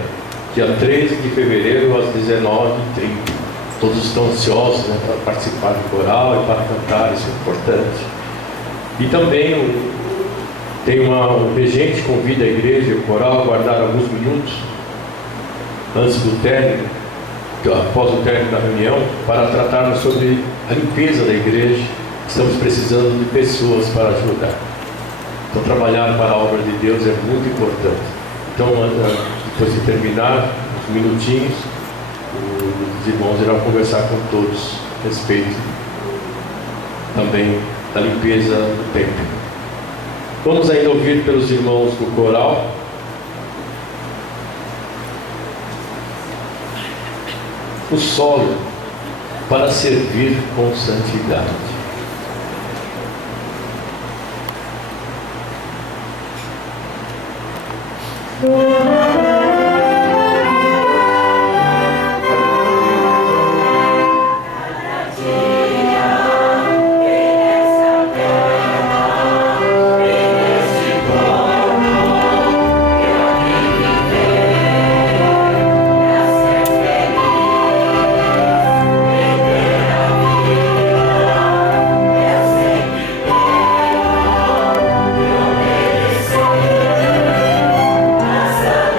dia 13 de fevereiro, às 19h30. Todos estão ansiosos, né, para participar do coral e para cantar, isso é importante. E também o regente convida a igreja e o coral a guardar alguns minutos antes do término, após o término da reunião, para tratarmos sobre a limpeza da igreja. Estamos precisando de pessoas para ajudar. Então, trabalhar para a obra de Deus é muito importante. Então, depois de terminar os minutinhos, os irmãos irão conversar com todos a respeito também da limpeza do templo. Vamos ainda ouvir pelos irmãos do coral o solo para servir com santidade. Essa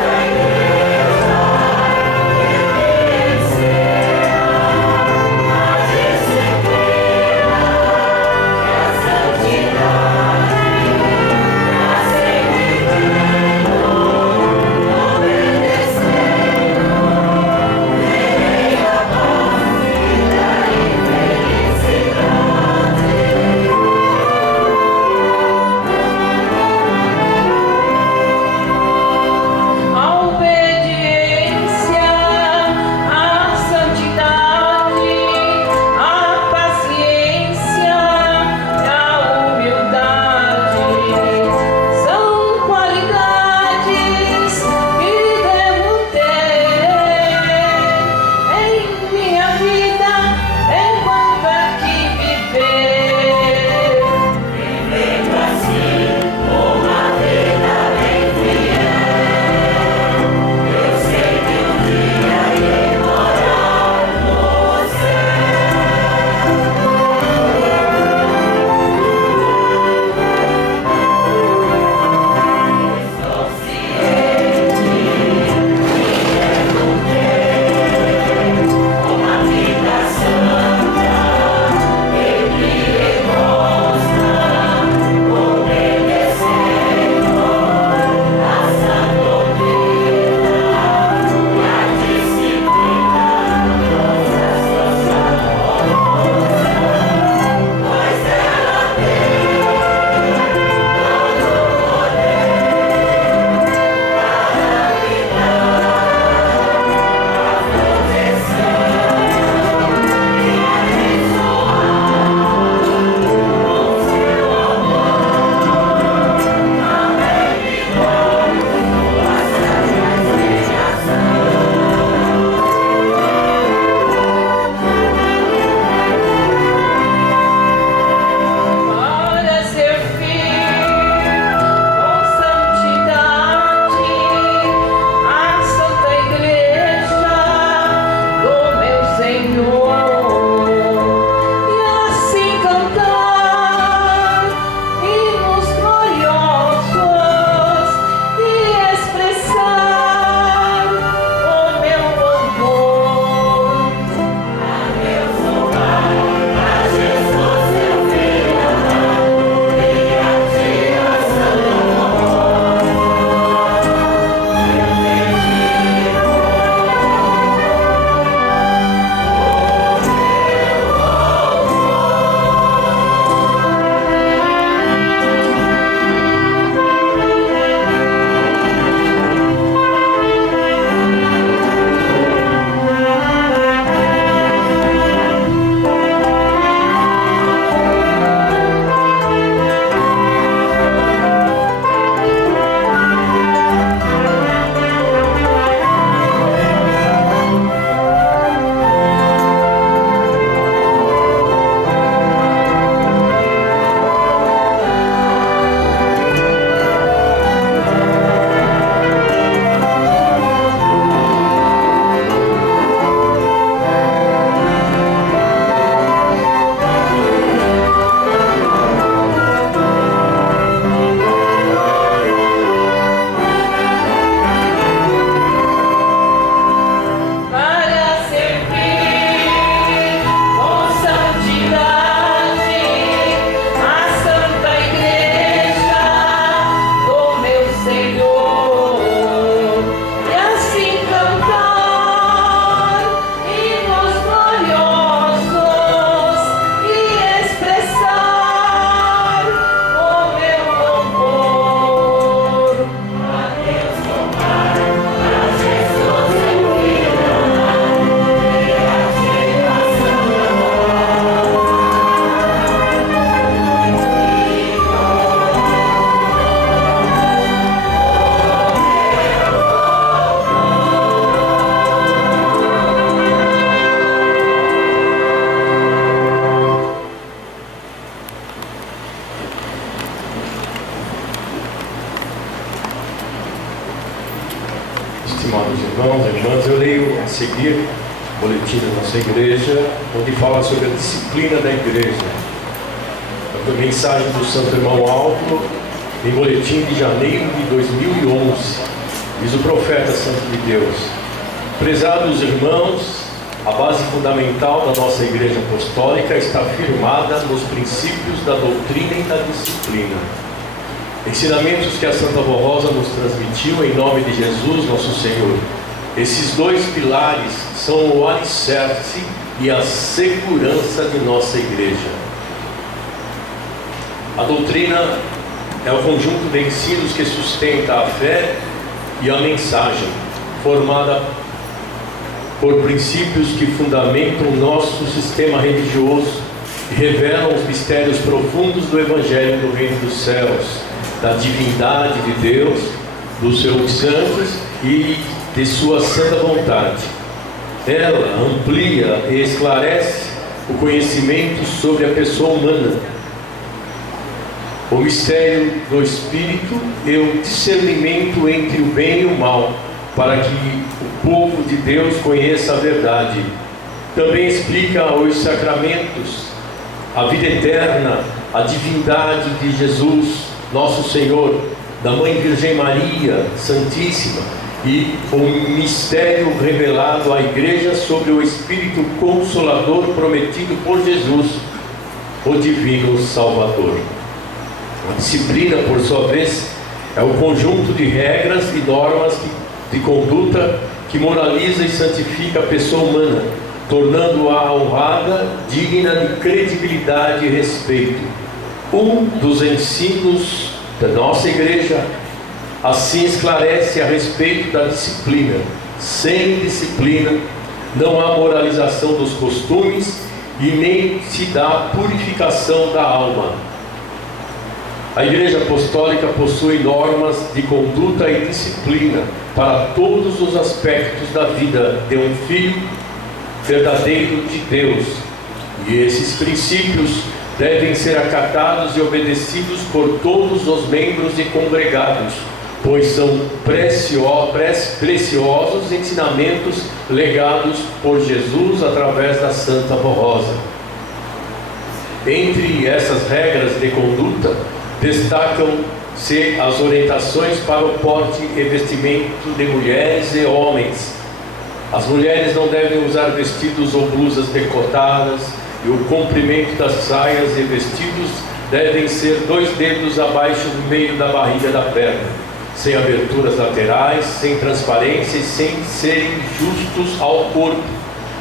Estimados irmãos e irmãs, eu leio a seguir o boletim da nossa igreja, onde fala sobre a disciplina da igreja. A mensagem do Santo Irmão Alto, em boletim de janeiro de 2011. Diz o profeta Santo de Deus: prezados irmãos, a base fundamental da nossa igreja apostólica está firmada nos princípios da doutrina e da disciplina. Ensinamentos que a Santa Avó Rosa nos transmitiu em nome de Jesus, nosso Senhor. Esses dois pilares são o alicerce e a segurança de nossa igreja. A doutrina é o conjunto de ensinos que sustenta a fé e a mensagem, formada por princípios que fundamentam o nosso sistema religioso e revelam os mistérios profundos do Evangelho do Reino dos Céus, da divindade de Deus, dos seus santos e de sua santa vontade. Ela amplia e esclarece o conhecimento sobre a pessoa humana, o mistério do Espírito e o discernimento entre o bem e o mal, para que o povo de Deus conheça a verdade. Também explica os sacramentos, a vida eterna, a divindade de Jesus, nosso Senhor, da Mãe Virgem Maria Santíssima, e o mistério revelado à Igreja sobre o Espírito Consolador prometido por Jesus, o Divino Salvador. A disciplina, por sua vez, é o conjunto de regras e normas de conduta que moraliza e santifica a pessoa humana, tornando-a honrada, digna de credibilidade e respeito. Um dos ensinos da nossa igreja assim esclarece a respeito da disciplina. Sem disciplina não há moralização dos costumes e nem se dá purificação da alma. A Igreja Apostólica possui normas de conduta e disciplina para todos os aspectos da vida de um filho verdadeiro de Deus, e esses princípios devem ser acatados e obedecidos por todos os membros e congregados, pois são preciosos ensinamentos legados por Jesus através da Santa Avó Rosa. Entre essas regras de conduta, destacam-se as orientações para o porte e vestimento de mulheres e homens. As mulheres não devem usar vestidos ou blusas decotadas, e o comprimento das saias e vestidos devem ser 2 dedos abaixo do meio da barriga da perna, sem aberturas laterais, sem transparência e sem serem justos ao corpo.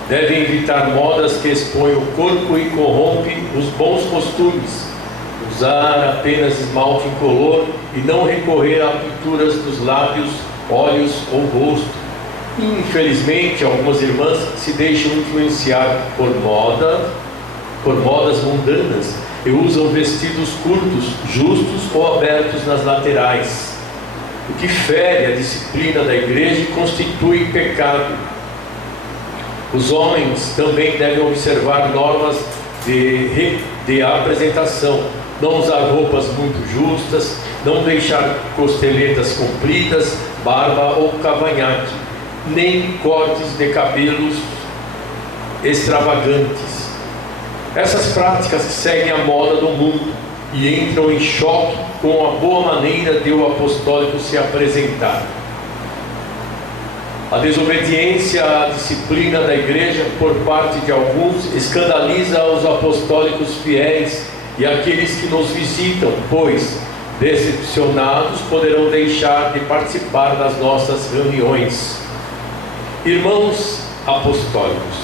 Devem evitar modas que expõem o corpo e corrompem os bons costumes. Usar apenas esmalte incolor e não recorrer a pinturas dos lábios, olhos ou rosto. Infelizmente, algumas irmãs se deixam influenciar por modas mundanas e usam vestidos curtos, justos ou abertos nas laterais, o que fere a disciplina da igreja e constitui pecado. Os homens também devem observar normas de apresentação, não usar roupas muito justas, não deixar costeletas compridas, barba ou cavanhaque, nem cortes de cabelos extravagantes. Essas práticas seguem a moda do mundo e entram em choque com a boa maneira de o apostólico se apresentar. A desobediência à disciplina da igreja por parte de alguns escandaliza os apostólicos fiéis e aqueles que nos visitam, pois, decepcionados, poderão deixar de participar das nossas reuniões. Irmãos apostólicos,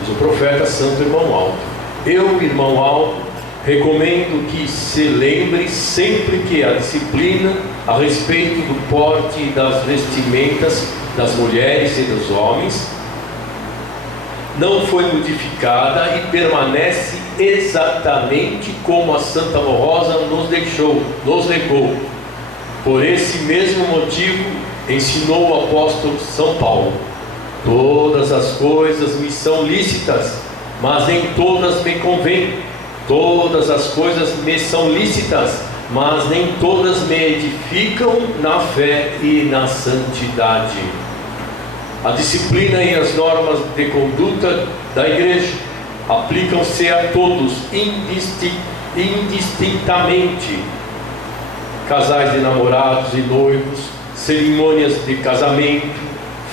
diz o profeta Santo Irmão Alto, eu, Irmão Alto, recomendo que se lembre sempre que a disciplina a respeito do porte e das vestimentas das mulheres e dos homens não foi modificada e permanece exatamente como a Santa Avó Rosa nos legou. Por esse mesmo motivo, ensinou o apóstolo São Paulo: todas as coisas me são lícitas, mas nem todas me convêm. Todas as coisas me são lícitas, mas nem todas me edificam na fé e na santidade. A disciplina e as normas de conduta da igreja aplicam-se a todos indistintamente. Casais de namorados e noivos, cerimônias de casamento,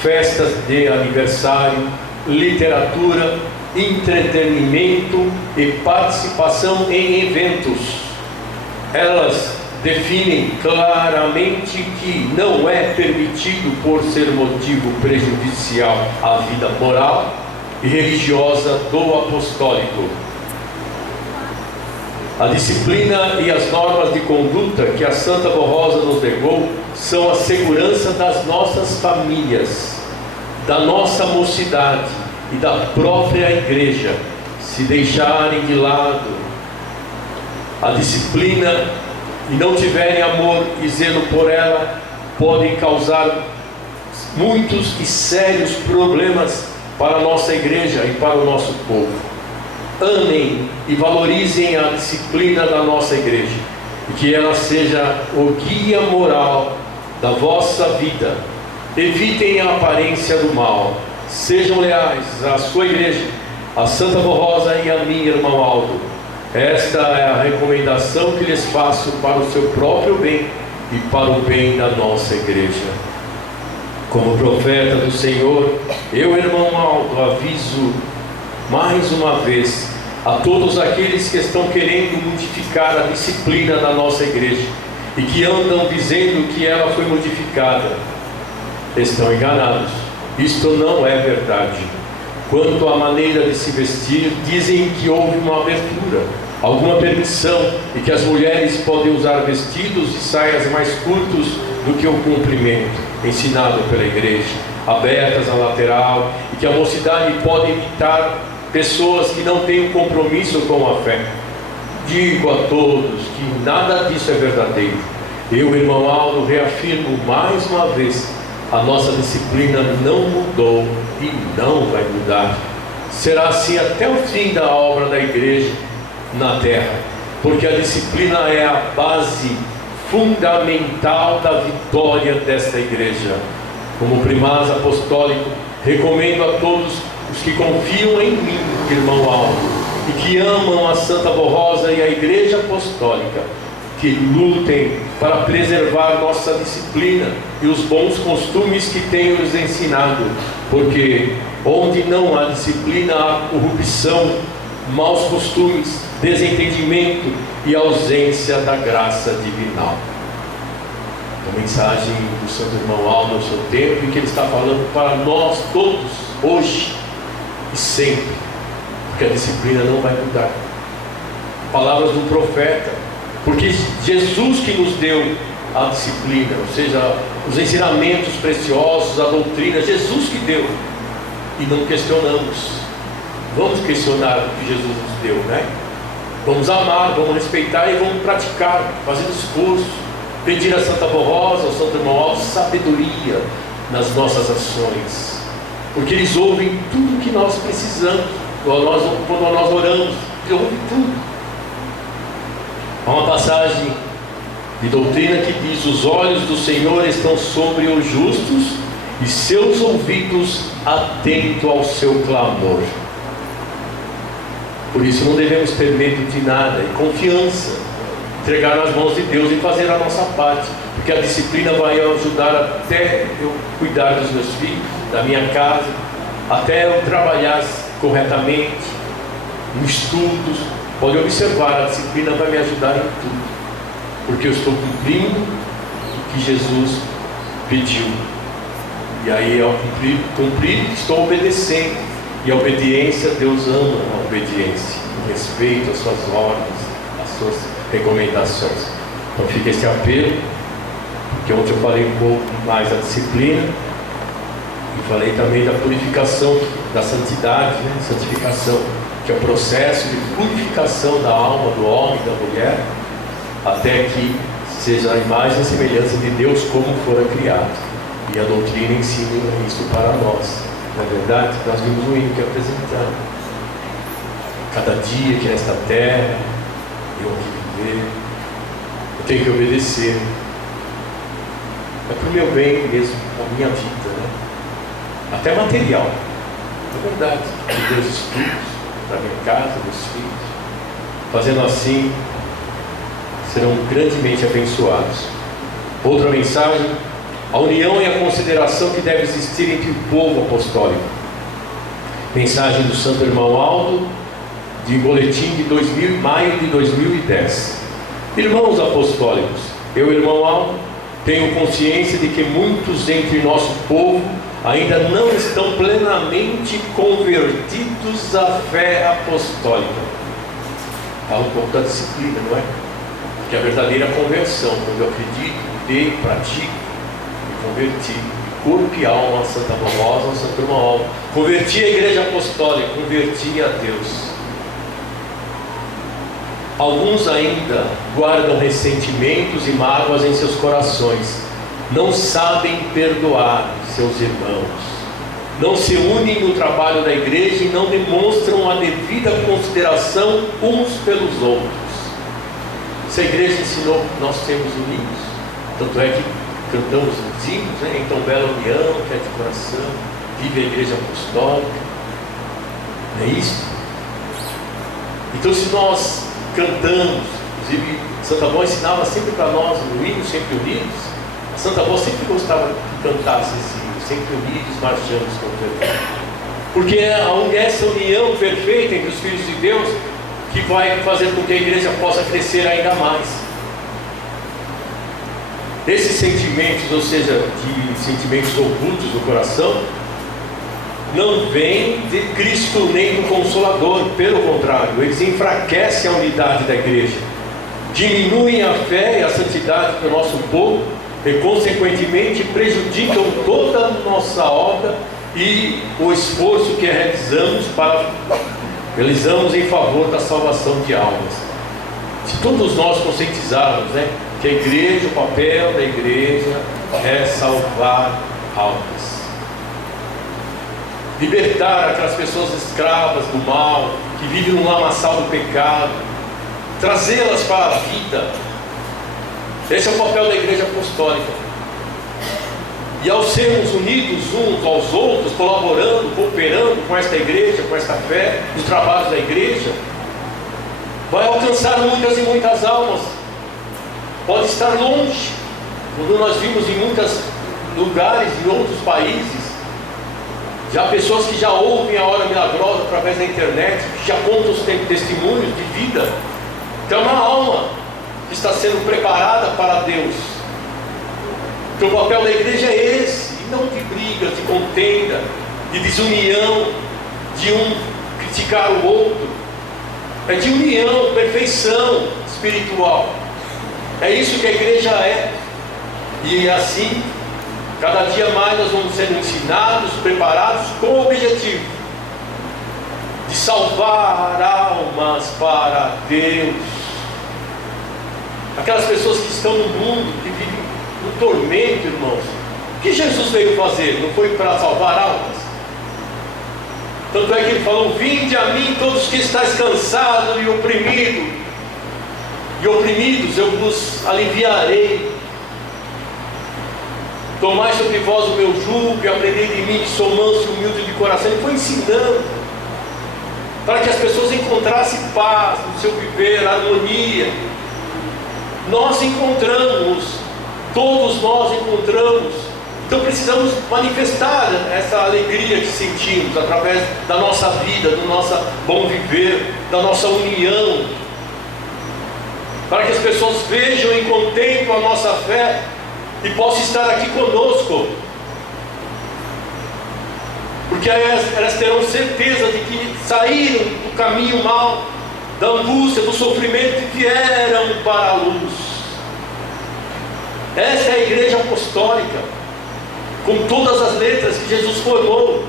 festas de aniversário, literatura, entretenimento e participação em eventos. Elas definem claramente que não é permitido, por ser motivo prejudicial à vida moral e religiosa do apostólico. A disciplina e as normas de conduta que a Santa Rosa nos legou são a segurança das nossas famílias, da nossa mocidade e da própria igreja. Se deixarem de lado a disciplina e não tiverem amor e zelo por ela, podem causar muitos e sérios problemas para a nossa igreja e para o nosso povo. Amem e valorizem a disciplina da nossa igreja, e que ela seja o guia moral da vossa vida. Evitem a aparência do mal, sejam leais à sua igreja, a Santa Rosa e a minha irmã Aldo. Esta é a recomendação que lhes faço para o seu próprio bem e para o bem da nossa igreja. Como profeta do Senhor, eu, irmão Aldo, aviso mais uma vez a todos aqueles que estão querendo modificar a disciplina da nossa igreja e que andam dizendo que ela foi modificada. Estão enganados. Isto não é verdade. Quanto à maneira de se vestir, dizem que houve uma abertura, alguma permissão, e que as mulheres podem usar vestidos e saias mais curtos do que o comprimento ensinado pela igreja, abertas na lateral, e que a mocidade pode imitar pessoas que não têm um compromisso com a fé. Digo a todos que nada disso é verdadeiro. Eu, irmão Aldo, reafirmo mais uma vez: a nossa disciplina não mudou e não vai mudar. Será assim até o fim da obra da igreja na terra, porque a disciplina é a base fundamental da vitória desta igreja. Como primaz apostólico, recomendo a todos os que confiam em mim, irmão Aldo, e que amam a Santa Rosa e a Igreja Apostólica, que lutem para preservar nossa disciplina e os bons costumes que tenho lhes ensinado, porque onde não há disciplina há corrupção, maus costumes, desentendimento e ausência da graça divinal. A mensagem do Santo Irmão Aldo no seu tempo, e que ele está falando para nós todos, hoje e sempre, porque a disciplina não vai mudar. Palavras do profeta, porque Jesus que nos deu a disciplina, ou seja, os ensinamentos preciosos, a doutrina, Jesus que deu, e não questionamos. Vamos questionar o que Jesus nos deu, né? Vamos amar, vamos respeitar e vamos praticar, fazer esforço, pedir a Santa Rosa, ao Santo Irmão Aldo, sabedoria nas nossas ações, porque eles ouvem tudo que nós precisamos. Quando nós oramos, eles ouvem tudo. Há uma passagem de doutrina que diz: os olhos do Senhor estão sobre os justos e seus ouvidos atentos ao seu clamor. Por isso não devemos ter medo de nada, e confiança, entregar nas mãos de Deus e fazer a nossa parte, porque a disciplina vai ajudar até eu cuidar dos meus filhos, da minha casa, até eu trabalhar corretamente, em estudos. Pode observar, a disciplina vai me ajudar em tudo, porque eu estou cumprindo o que Jesus pediu, e aí ao cumprir, estou obedecendo. E a obediência, Deus ama a obediência, o respeito às suas ordens, às suas recomendações. Então fica esse apelo, porque ontem eu falei um pouco mais da disciplina, e falei também da purificação, da santidade, né? Santificação, que é o processo de purificação da alma, do homem, da mulher, até que seja a imagem e semelhança de Deus como fora criado. E a doutrina ensina isso para nós. Na verdade, nós vimos um hino que apresentamos. Cada dia que nesta terra eu aqui viver, eu tenho que obedecer. É para o meu bem mesmo, a minha vida, né? até material. É verdade, de meus estudos, da minha casa, dos filhos. Fazendo assim, serão grandemente abençoados. Outra mensagem: a união e a consideração que deve existir entre o povo apostólico. Mensagem do Santo Irmão Aldo, de boletim de maio de 2010. Irmãos apostólicos, eu, irmão Aldo, tenho consciência de que muitos entre nosso povo ainda não estão plenamente convertidos à fé apostólica. Fala um pouco da disciplina, não é? Que a verdadeira conversão, quando eu acredito, creio, pratico, me converti, de corpo e alma a Santa Rosa, ao Santo Irmão Aldo. Converti a Igreja Apostólica, converti a Deus. Alguns ainda guardam ressentimentos e mágoas em seus corações, não sabem perdoar seus irmãos, não se unem no trabalho da igreja e não demonstram a devida consideração uns pelos outros. Se a igreja ensinou que nós temos unidos, tanto é que cantamos os hinos, né? Então bela união, que é de coração, vive a igreja apostólica, não é isso? Então, se nós cantamos, inclusive Santa Avó ensinava sempre para nós no hino Sempre Unidos. A Santa Avó sempre gostava de cantar esses hinos, sempre unidos, marchamos com verdade. Porque é essa união perfeita entre os filhos de Deus que vai fazer com que a igreja possa crescer ainda mais. Esses sentimentos, ou seja, de sentimentos ocultos do coração, não vêm de Cristo nem do Consolador, pelo contrário, eles enfraquecem a unidade da igreja, diminuem a fé e a santidade do nosso povo e, consequentemente, prejudicam toda a nossa obra e o esforço que realizamos em favor da salvação de almas. Se todos nós conscientizarmos, né, que a igreja, o papel da igreja é salvar almas, libertar aquelas pessoas escravas do mal, que vivem no lamaçal do pecado, trazê-las para a vida. Esse é o papel da igreja apostólica. E ao sermos unidos uns aos outros, colaborando, cooperando com esta igreja, com esta fé, nos trabalhos da igreja, vai alcançar muitas e muitas almas. Pode estar longe, quando nós vimos em muitos lugares, em outros países, já pessoas que já ouvem a hora milagrosa através da internet, que já contam os testemunhos de vida. Então é uma alma que está sendo preparada para Deus. Então o papel da igreja é esse, e não de briga, de contenda, de desunião, de um criticar o outro. É de união, perfeição espiritual. É isso que a igreja é. E assim, cada dia mais nós vamos sendo ensinados, preparados com o objetivo de salvar almas para Deus. Aquelas pessoas que estão no mundo, que vivem no tormento, irmãos. O que Jesus veio fazer? Não foi para salvar almas? Tanto é que ele falou: vinde a mim todos que estáis cansados e oprimidos, eu vos aliviarei. Tomai sobre vós o meu jugo e aprendei de mim, que sou manso e humilde de coração. Ele foi ensinando para que as pessoas encontrassem paz no seu viver, harmonia. Nós encontramos, todos nós encontramos. Então precisamos manifestar essa alegria que sentimos através da nossa vida, do nosso bom viver, da nossa união, para que as pessoas vejam e contemplem a nossa fé e possam estar aqui conosco, porque elas terão certeza de que saíram do caminho mau, da angústia, do sofrimento, e vieram para a luz. Essa é a igreja apostólica, com todas as letras que Jesus formou.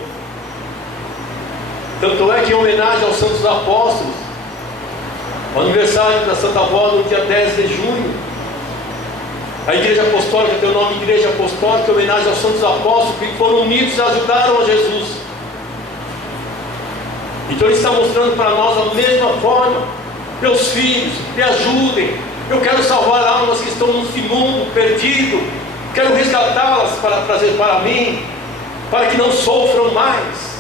Tanto é que, em homenagem aos santos apóstolos, o aniversário da Santa Avó no dia 10 de junho, a igreja apostólica tem o nome de igreja apostólica, em homenagem aos santos apóstolos que foram unidos e ajudaram a Jesus. Então ele está mostrando para nós a mesma forma: meus filhos, me ajudem, eu quero salvar almas que estão nesse mundo perdido, quero resgatá-las para trazer para mim. para que não sofram mais.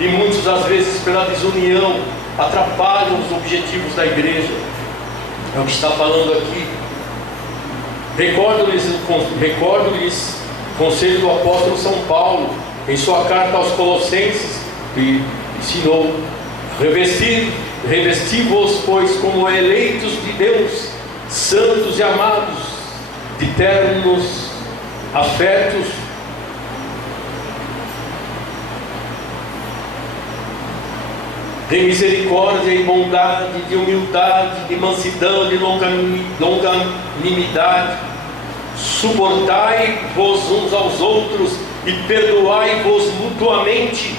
E muitos, às vezes, pela desunião, atrapalham os objetivos da igreja. É o que está falando aqui. Recordo-lhes o conselho do apóstolo São Paulo, em sua carta aos Colossenses, que ensinou: revesti-vos, pois, como eleitos de Deus, santos e amados, de ternos afetos, de misericórdia e bondade, de humildade, de mansidão, de longanimidade. Suportai-vos uns aos outros e perdoai-vos mutuamente,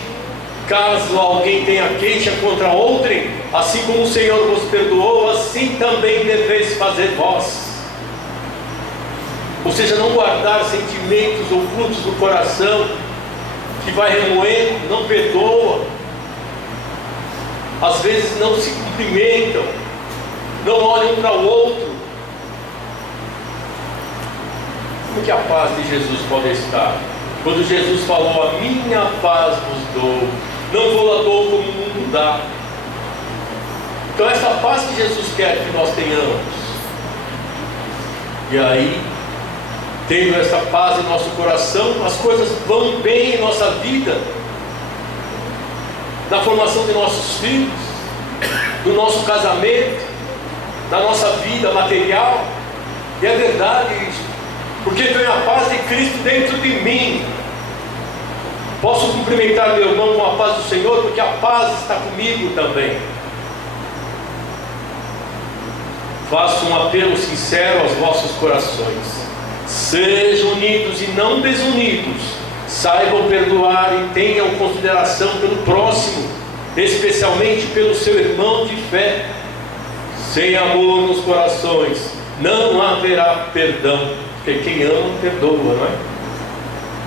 caso alguém tenha queixa contra outrem. Assim como o Senhor vos perdoou, assim também deveis fazer vós. Ou seja, não guardar sentimentos ocultos no coração, que vai remoendo, não perdoa. Às vezes não se cumprimentam, não olham um para o outro. Como que a paz de Jesus pode estar? Quando Jesus falou: a minha paz vos dou, não vou-la dou como o mundo dá. Então essa paz que Jesus quer que nós tenhamos. E aí, tendo essa paz em nosso coração, as coisas vão bem em nossa vida, na formação de nossos filhos, no nosso casamento, na nossa vida material. E é verdade isso, porque tenho a paz de Cristo dentro de mim. Posso cumprimentar meu irmão com a paz do Senhor, porque a paz está comigo também. Faço um apelo sincero aos vossos corações: sejam unidos e não desunidos, saibam perdoar e tenham consideração pelo próximo, especialmente pelo seu irmão de fé. Sem amor nos corações não haverá perdão, porque quem ama perdoa, não é?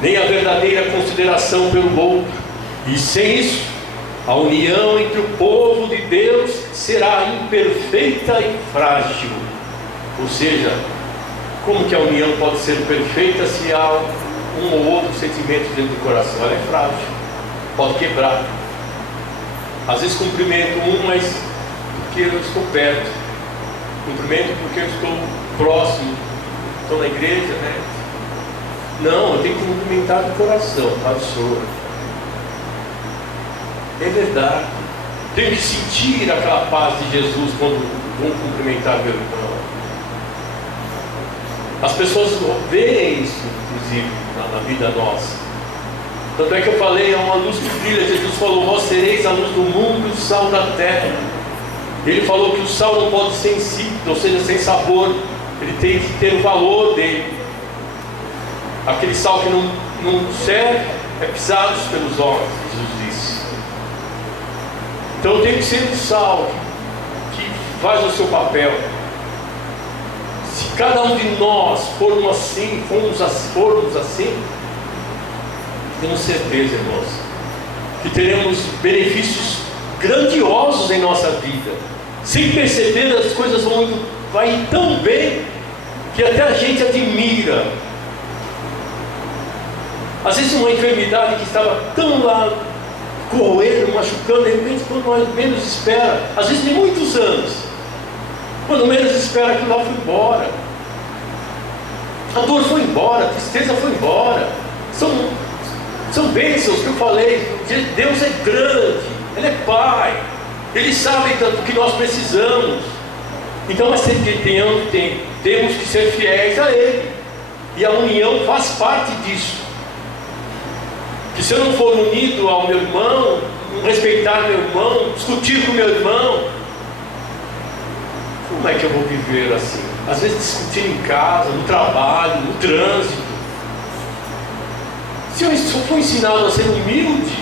Nem a verdadeira consideração pelo outro. E sem isso, a união entre o povo de Deus será imperfeita e frágil. Ou seja, como que a união pode ser perfeita se há um ou outro sentimento dentro do coração? Ela é frágil, pode quebrar. Às vezes cumprimento um, mas porque eu estou perto, cumprimento porque eu estou próximo, estou na igreja, né? Não, eu tenho que cumprimentar do coração, a pessoa. É verdade. Tenho que sentir aquela paz de Jesus quando vou cumprimentar meu irmão. As pessoas veem isso, inclusive, na vida nossa. Tanto é que eu falei: há uma luz que brilha. Jesus falou: vós sereis a luz do mundo e o sal da terra. Ele falou que o sal não pode ser insípido, ou seja, sem sabor. Ele tem que ter o valor dele. Aquele sal que não serve é pisado pelos homens, Jesus disse. Então tem que ser um sal que faz o seu papel. Se cada um de nós formos assim, tenho certeza, irmãos, que teremos benefícios grandiosos em nossa vida. Sem perceber, as coisas vai ir tão bem que até a gente admira. Às vezes uma enfermidade que estava tão lá corroendo, machucando, de repente, quando nós menos espera, às vezes de muitos anos, quando menos espera, aquilo lá foi embora. A dor foi embora, a tristeza foi embora. São bênçãos que eu falei. Deus é grande, Ele é Pai, Ele sabe tanto que nós precisamos. Então, mas temos que ser fiéis a Ele, e a união faz parte disso. Que se eu não for unido ao meu irmão, não respeitar meu irmão, discutir com meu irmão, como é que eu vou viver assim? Às vezes discutir em casa, no trabalho, no trânsito. Se eu for ensinado a ser humilde,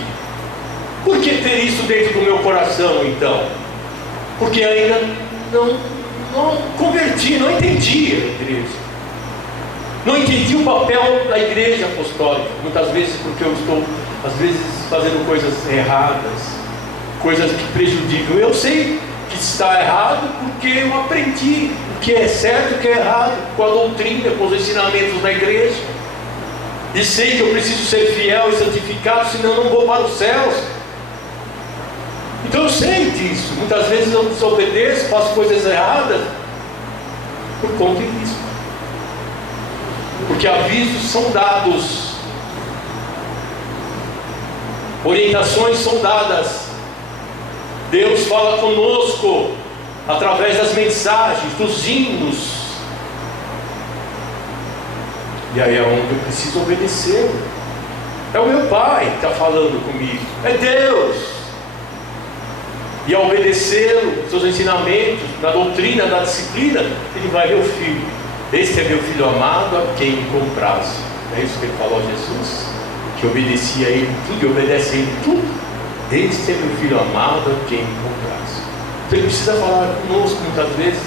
por que ter isso dentro do meu coração então? Porque ainda não converti, não entendi a igreja. Não entendi o papel da igreja apostólica. Muitas vezes porque eu estou, às vezes, fazendo coisas erradas, coisas que prejudicam. Eu sei que está errado porque eu aprendi o que é certo e o que é errado, com a doutrina, com os ensinamentos da igreja. E sei que eu preciso ser fiel e santificado, senão eu não vou para os céus. Então eu sei disso. Muitas vezes eu desobedeço, faço coisas erradas por conta disso. Porque avisos são dados, orientações são dadas. Deus fala conosco através das mensagens, dos hinos. E aí é onde eu preciso obedecer. É o meu Pai que está falando comigo, é Deus. E ao obedecer os seus ensinamentos, na doutrina, na disciplina, ele vai ver o filho. Este é meu filho amado, a quem me comprazo. É isso que ele falou a Jesus, que obedecia a ele tudo e obedece a ele tudo. Este é meu filho amado, a quem me comprazo. Então ele precisa falar conosco muitas vezes.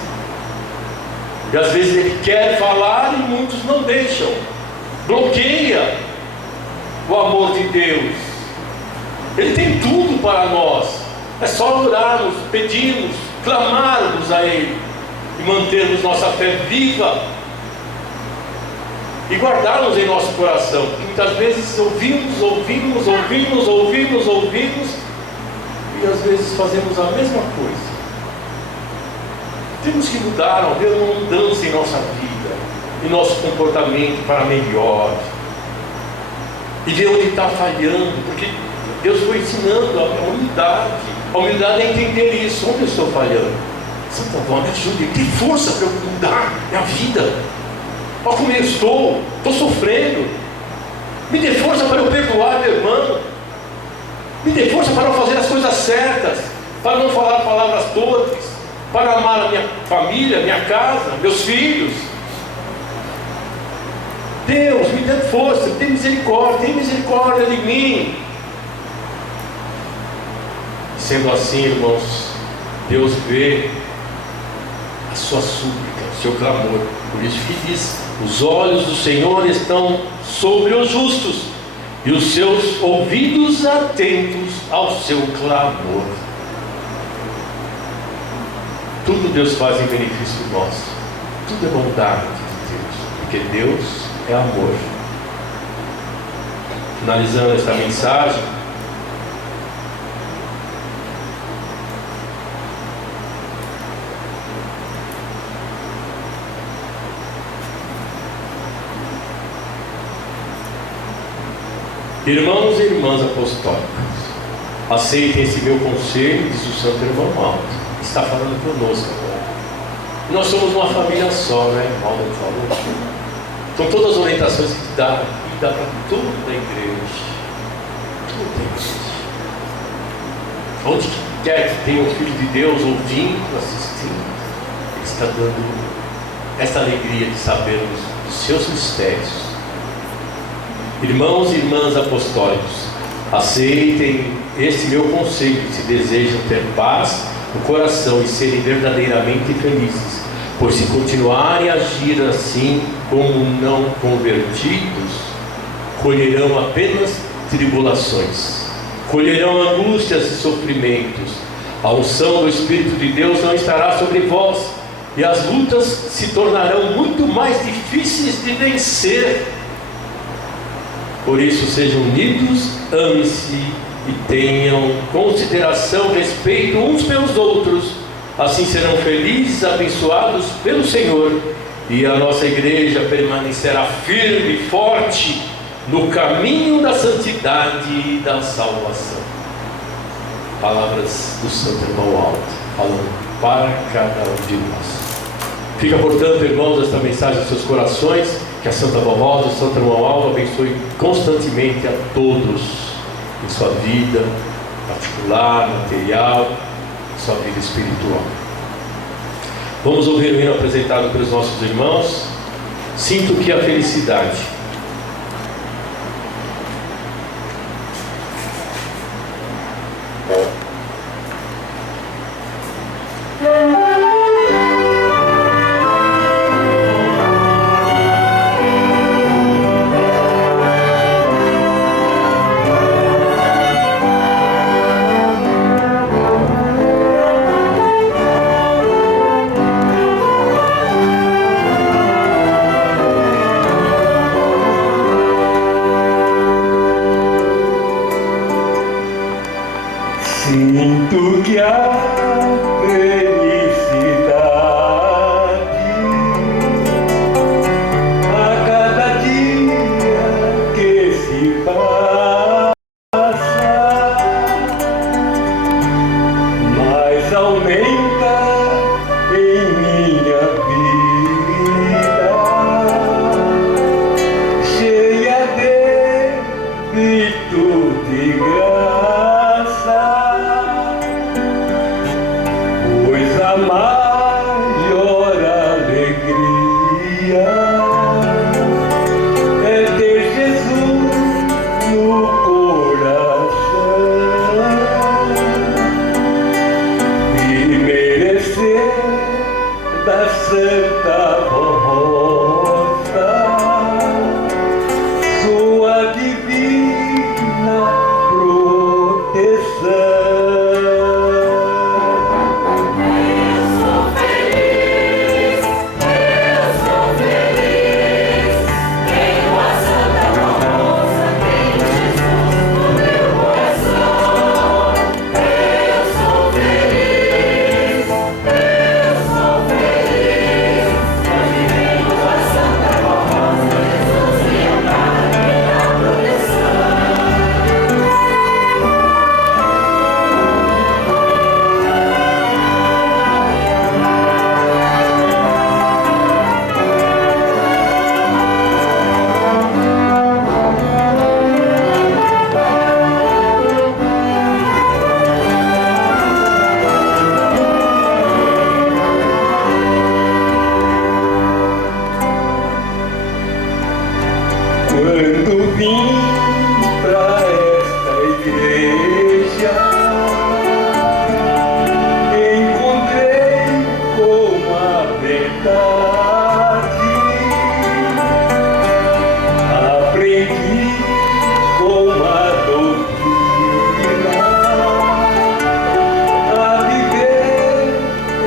E às vezes ele quer falar e muitos não deixam. Bloqueia o amor de Deus. Ele tem tudo para nós. É só orarmos, pedirmos, clamarmos a Ele e mantermos nossa fé viva e guardarmos em nosso coração. Porque muitas vezes ouvimos e às vezes fazemos a mesma coisa. Temos que mudar, haver uma mudança em nossa vida, em nosso comportamento para melhor, e ver onde está falhando, porque Deus foi ensinando a humildade. A humildade é entender isso, onde eu estou falhando. Santo Antônio, me ajude, tem força para eu mudar minha vida. Olha como eu estou sofrendo. Me dê força para eu perdoar meu irmão. Me dê força para eu fazer as coisas certas, para não falar palavras torpes, para amar a minha família, minha casa, meus filhos. Deus, me dê força, tem misericórdia de mim. Sendo assim, irmãos, Deus vê a sua súplica, o seu clamor. Por isso que diz: os olhos do Senhor estão sobre os justos, e os seus ouvidos atentos ao seu clamor. Tudo Deus faz em benefício nosso. Tudo é bondade de Deus, porque Deus é amor. Finalizando esta mensagem, irmãos e irmãs apostólicos, aceitem esse meu conselho, diz o Santo Irmão Alto. Está falando conosco agora. Nós somos uma família só, né? Aldo falou. São todas as orientações que dá para toda a igreja. Toda a igreja. Onde quer que tenha o Filho de Deus ouvindo, assistindo, Ele está dando essa alegria de sabermos os seus mistérios. Irmãos e irmãs apostólicos, aceitem este meu conselho se desejam ter paz no coração e serem verdadeiramente felizes, pois se continuarem a agir assim como não convertidos, colherão apenas tribulações, colherão angústias e sofrimentos. A unção do Espírito de Deus não estará sobre vós, e as lutas se tornarão muito mais difíceis de vencer. Por isso sejam unidos, amem-se e tenham consideração, respeito uns pelos outros. Assim serão felizes, abençoados pelo Senhor, e a nossa igreja permanecerá firme e forte no caminho da santidade e da salvação. Palavras do Santo Irmão Alto, falando para cada um de nós. Fica, portanto, irmãos, esta mensagem nos seus corações. Que a Santa Vovó, o Santo Irmão Alto abençoe constantemente a todos em sua vida particular, material, sua vida espiritual. Vamos ouvir o hino apresentado pelos nossos irmãos. Sinto que a felicidade. Quando vim pra esta igreja, encontrei com a verdade, aprendi com a doutrina a viver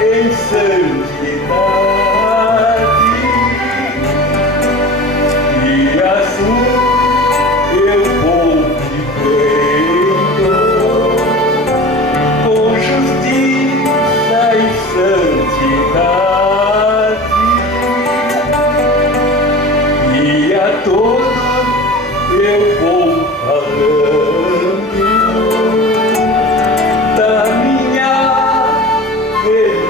em santidade, e assim eu vou vivendo com justiça e santidade, e a todos eu vou falando da minha felicidade.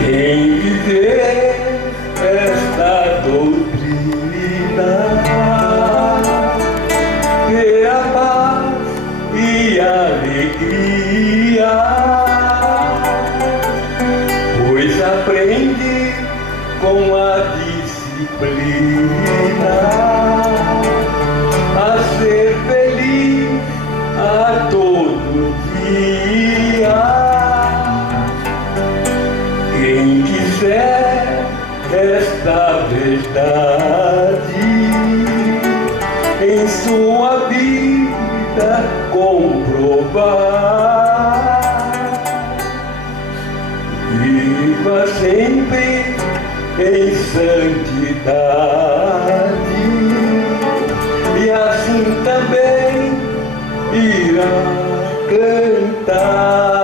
Quem viver esta doutrina terá paz e alegria, pois aprende com a disciplina a ser feliz a todo dia. Quem quiser esta verdade em sua vida comprovar, viva sempre em santidade, e assim também irá cantar.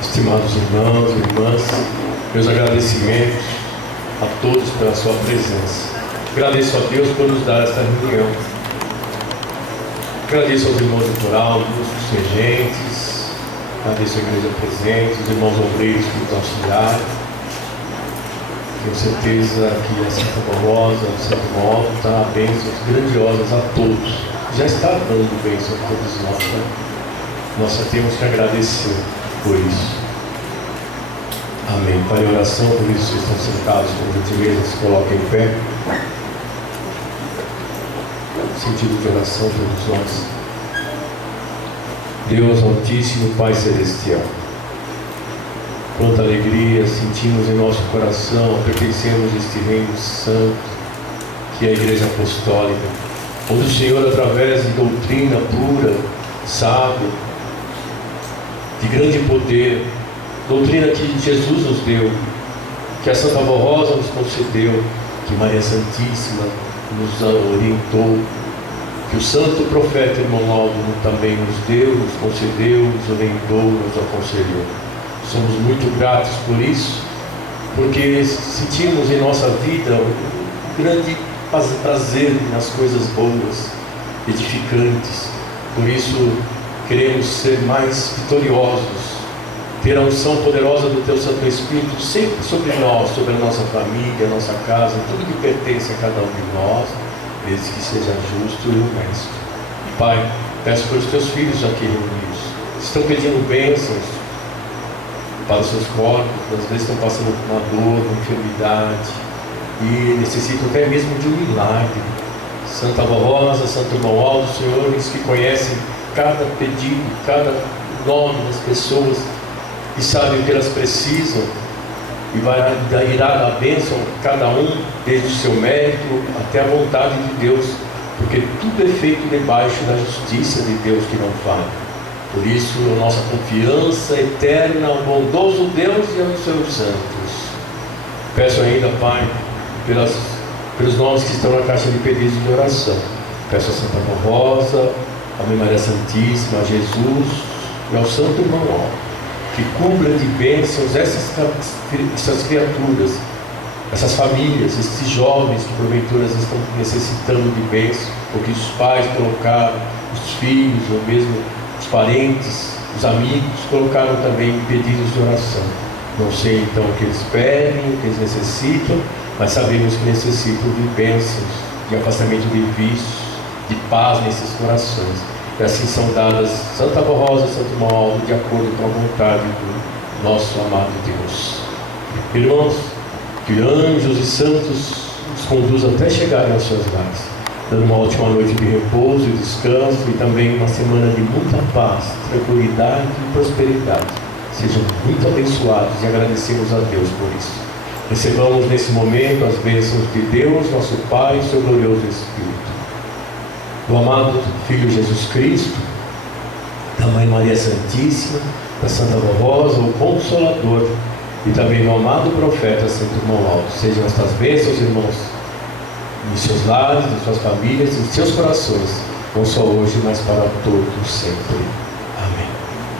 Estimados irmãos e irmãs, meus agradecimentos a todos pela sua presença. Agradeço a Deus por nos dar esta reunião. Agradeço aos irmãos do coral, os regentes, agradeço a igreja presente, os irmãos obreiros que nos auxiliaram. Tenho certeza que a Santa Barrosa, o Santo Móvel, está bênçãos grandiosas a todos. Já está dando bênçãos a todos nós, né? Nós só temos que agradecer por isso. Amém. Para a oração, por isso vocês estão sentados, por gentileza, se coloquem em pé. Sentido de oração todos nós. Deus Altíssimo, Pai Celestial, quanta alegria sentimos em nosso coração, pertencemos a este reino santo, que é a Igreja Apostólica, onde o Senhor, através de doutrina pura, sábia, de grande poder, doutrina que Jesus nos deu, que a Santa Barrosa nos concedeu, que Maria Santíssima nos orientou, que o santo profeta irmão Aldo também nos deu, nos concedeu, nos orientou, nos aconselhou. Somos muito gratos por isso, porque sentimos em nossa vida um grande prazer nas coisas boas, edificantes. Por isso queremos ser mais vitoriosos, ter a unção poderosa do Teu Santo Espírito sempre sobre nós, sobre a nossa família, a nossa casa, tudo que pertence a cada um de nós, desde que seja justo e honesto. E Pai, peço pelos Teus filhos aqui reunidos, estão pedindo bênçãos para os seus corpos, às vezes estão passando por uma dor, uma enfermidade, e necessitam até mesmo de um milagre. Santa Avó Rosa, Santo Irmão Aldo, senhores que conhecem cada pedido, cada nome das pessoas, e sabem o que elas precisam, e irá dar bênção a cada um, desde o seu mérito até a vontade de Deus, porque tudo é feito debaixo da justiça de Deus que não falha. Por isso, a nossa confiança eterna ao bondoso Deus e aos seus santos. Peço ainda, Pai, pelos nomes que estão na caixa de pedidos de oração. Peço a Santa Avó Rosa, a Mãe Maria Santíssima, a Jesus e ao Santo Irmão Aldo, que cubra de bênçãos essas criaturas, essas famílias, esses jovens que porventura estão necessitando de bênçãos, porque os pais colocaram, os filhos, ou mesmo os parentes, os amigos, colocaram também pedidos de oração. Não sei então o que eles pedem, o que eles necessitam, mas sabemos que necessitam de bênçãos, de afastamento de vícios, de paz nesses corações. E assim são dadas Santa Avó Rosa e Santo Irmão Aldo, de acordo com a vontade do nosso amado Deus. Irmãos, que anjos e santos nos conduzam até chegarem aos seus lares, dando uma ótima noite de repouso e descanso, e também uma semana de muita paz, tranquilidade e prosperidade. Sejam muito abençoados e agradecemos a Deus por isso. Recebamos nesse momento as bênçãos de Deus, nosso Pai, e seu glorioso Espírito. Do amado Filho Jesus Cristo, da Mãe Maria Santíssima, da Santa Avó Rosa, o Consolador, e também do amado profeta Santo Irmão Aldo. Sejam estas bênçãos, irmãos, em seus lares, em suas famílias, em seus corações, não só hoje, mas para todos sempre.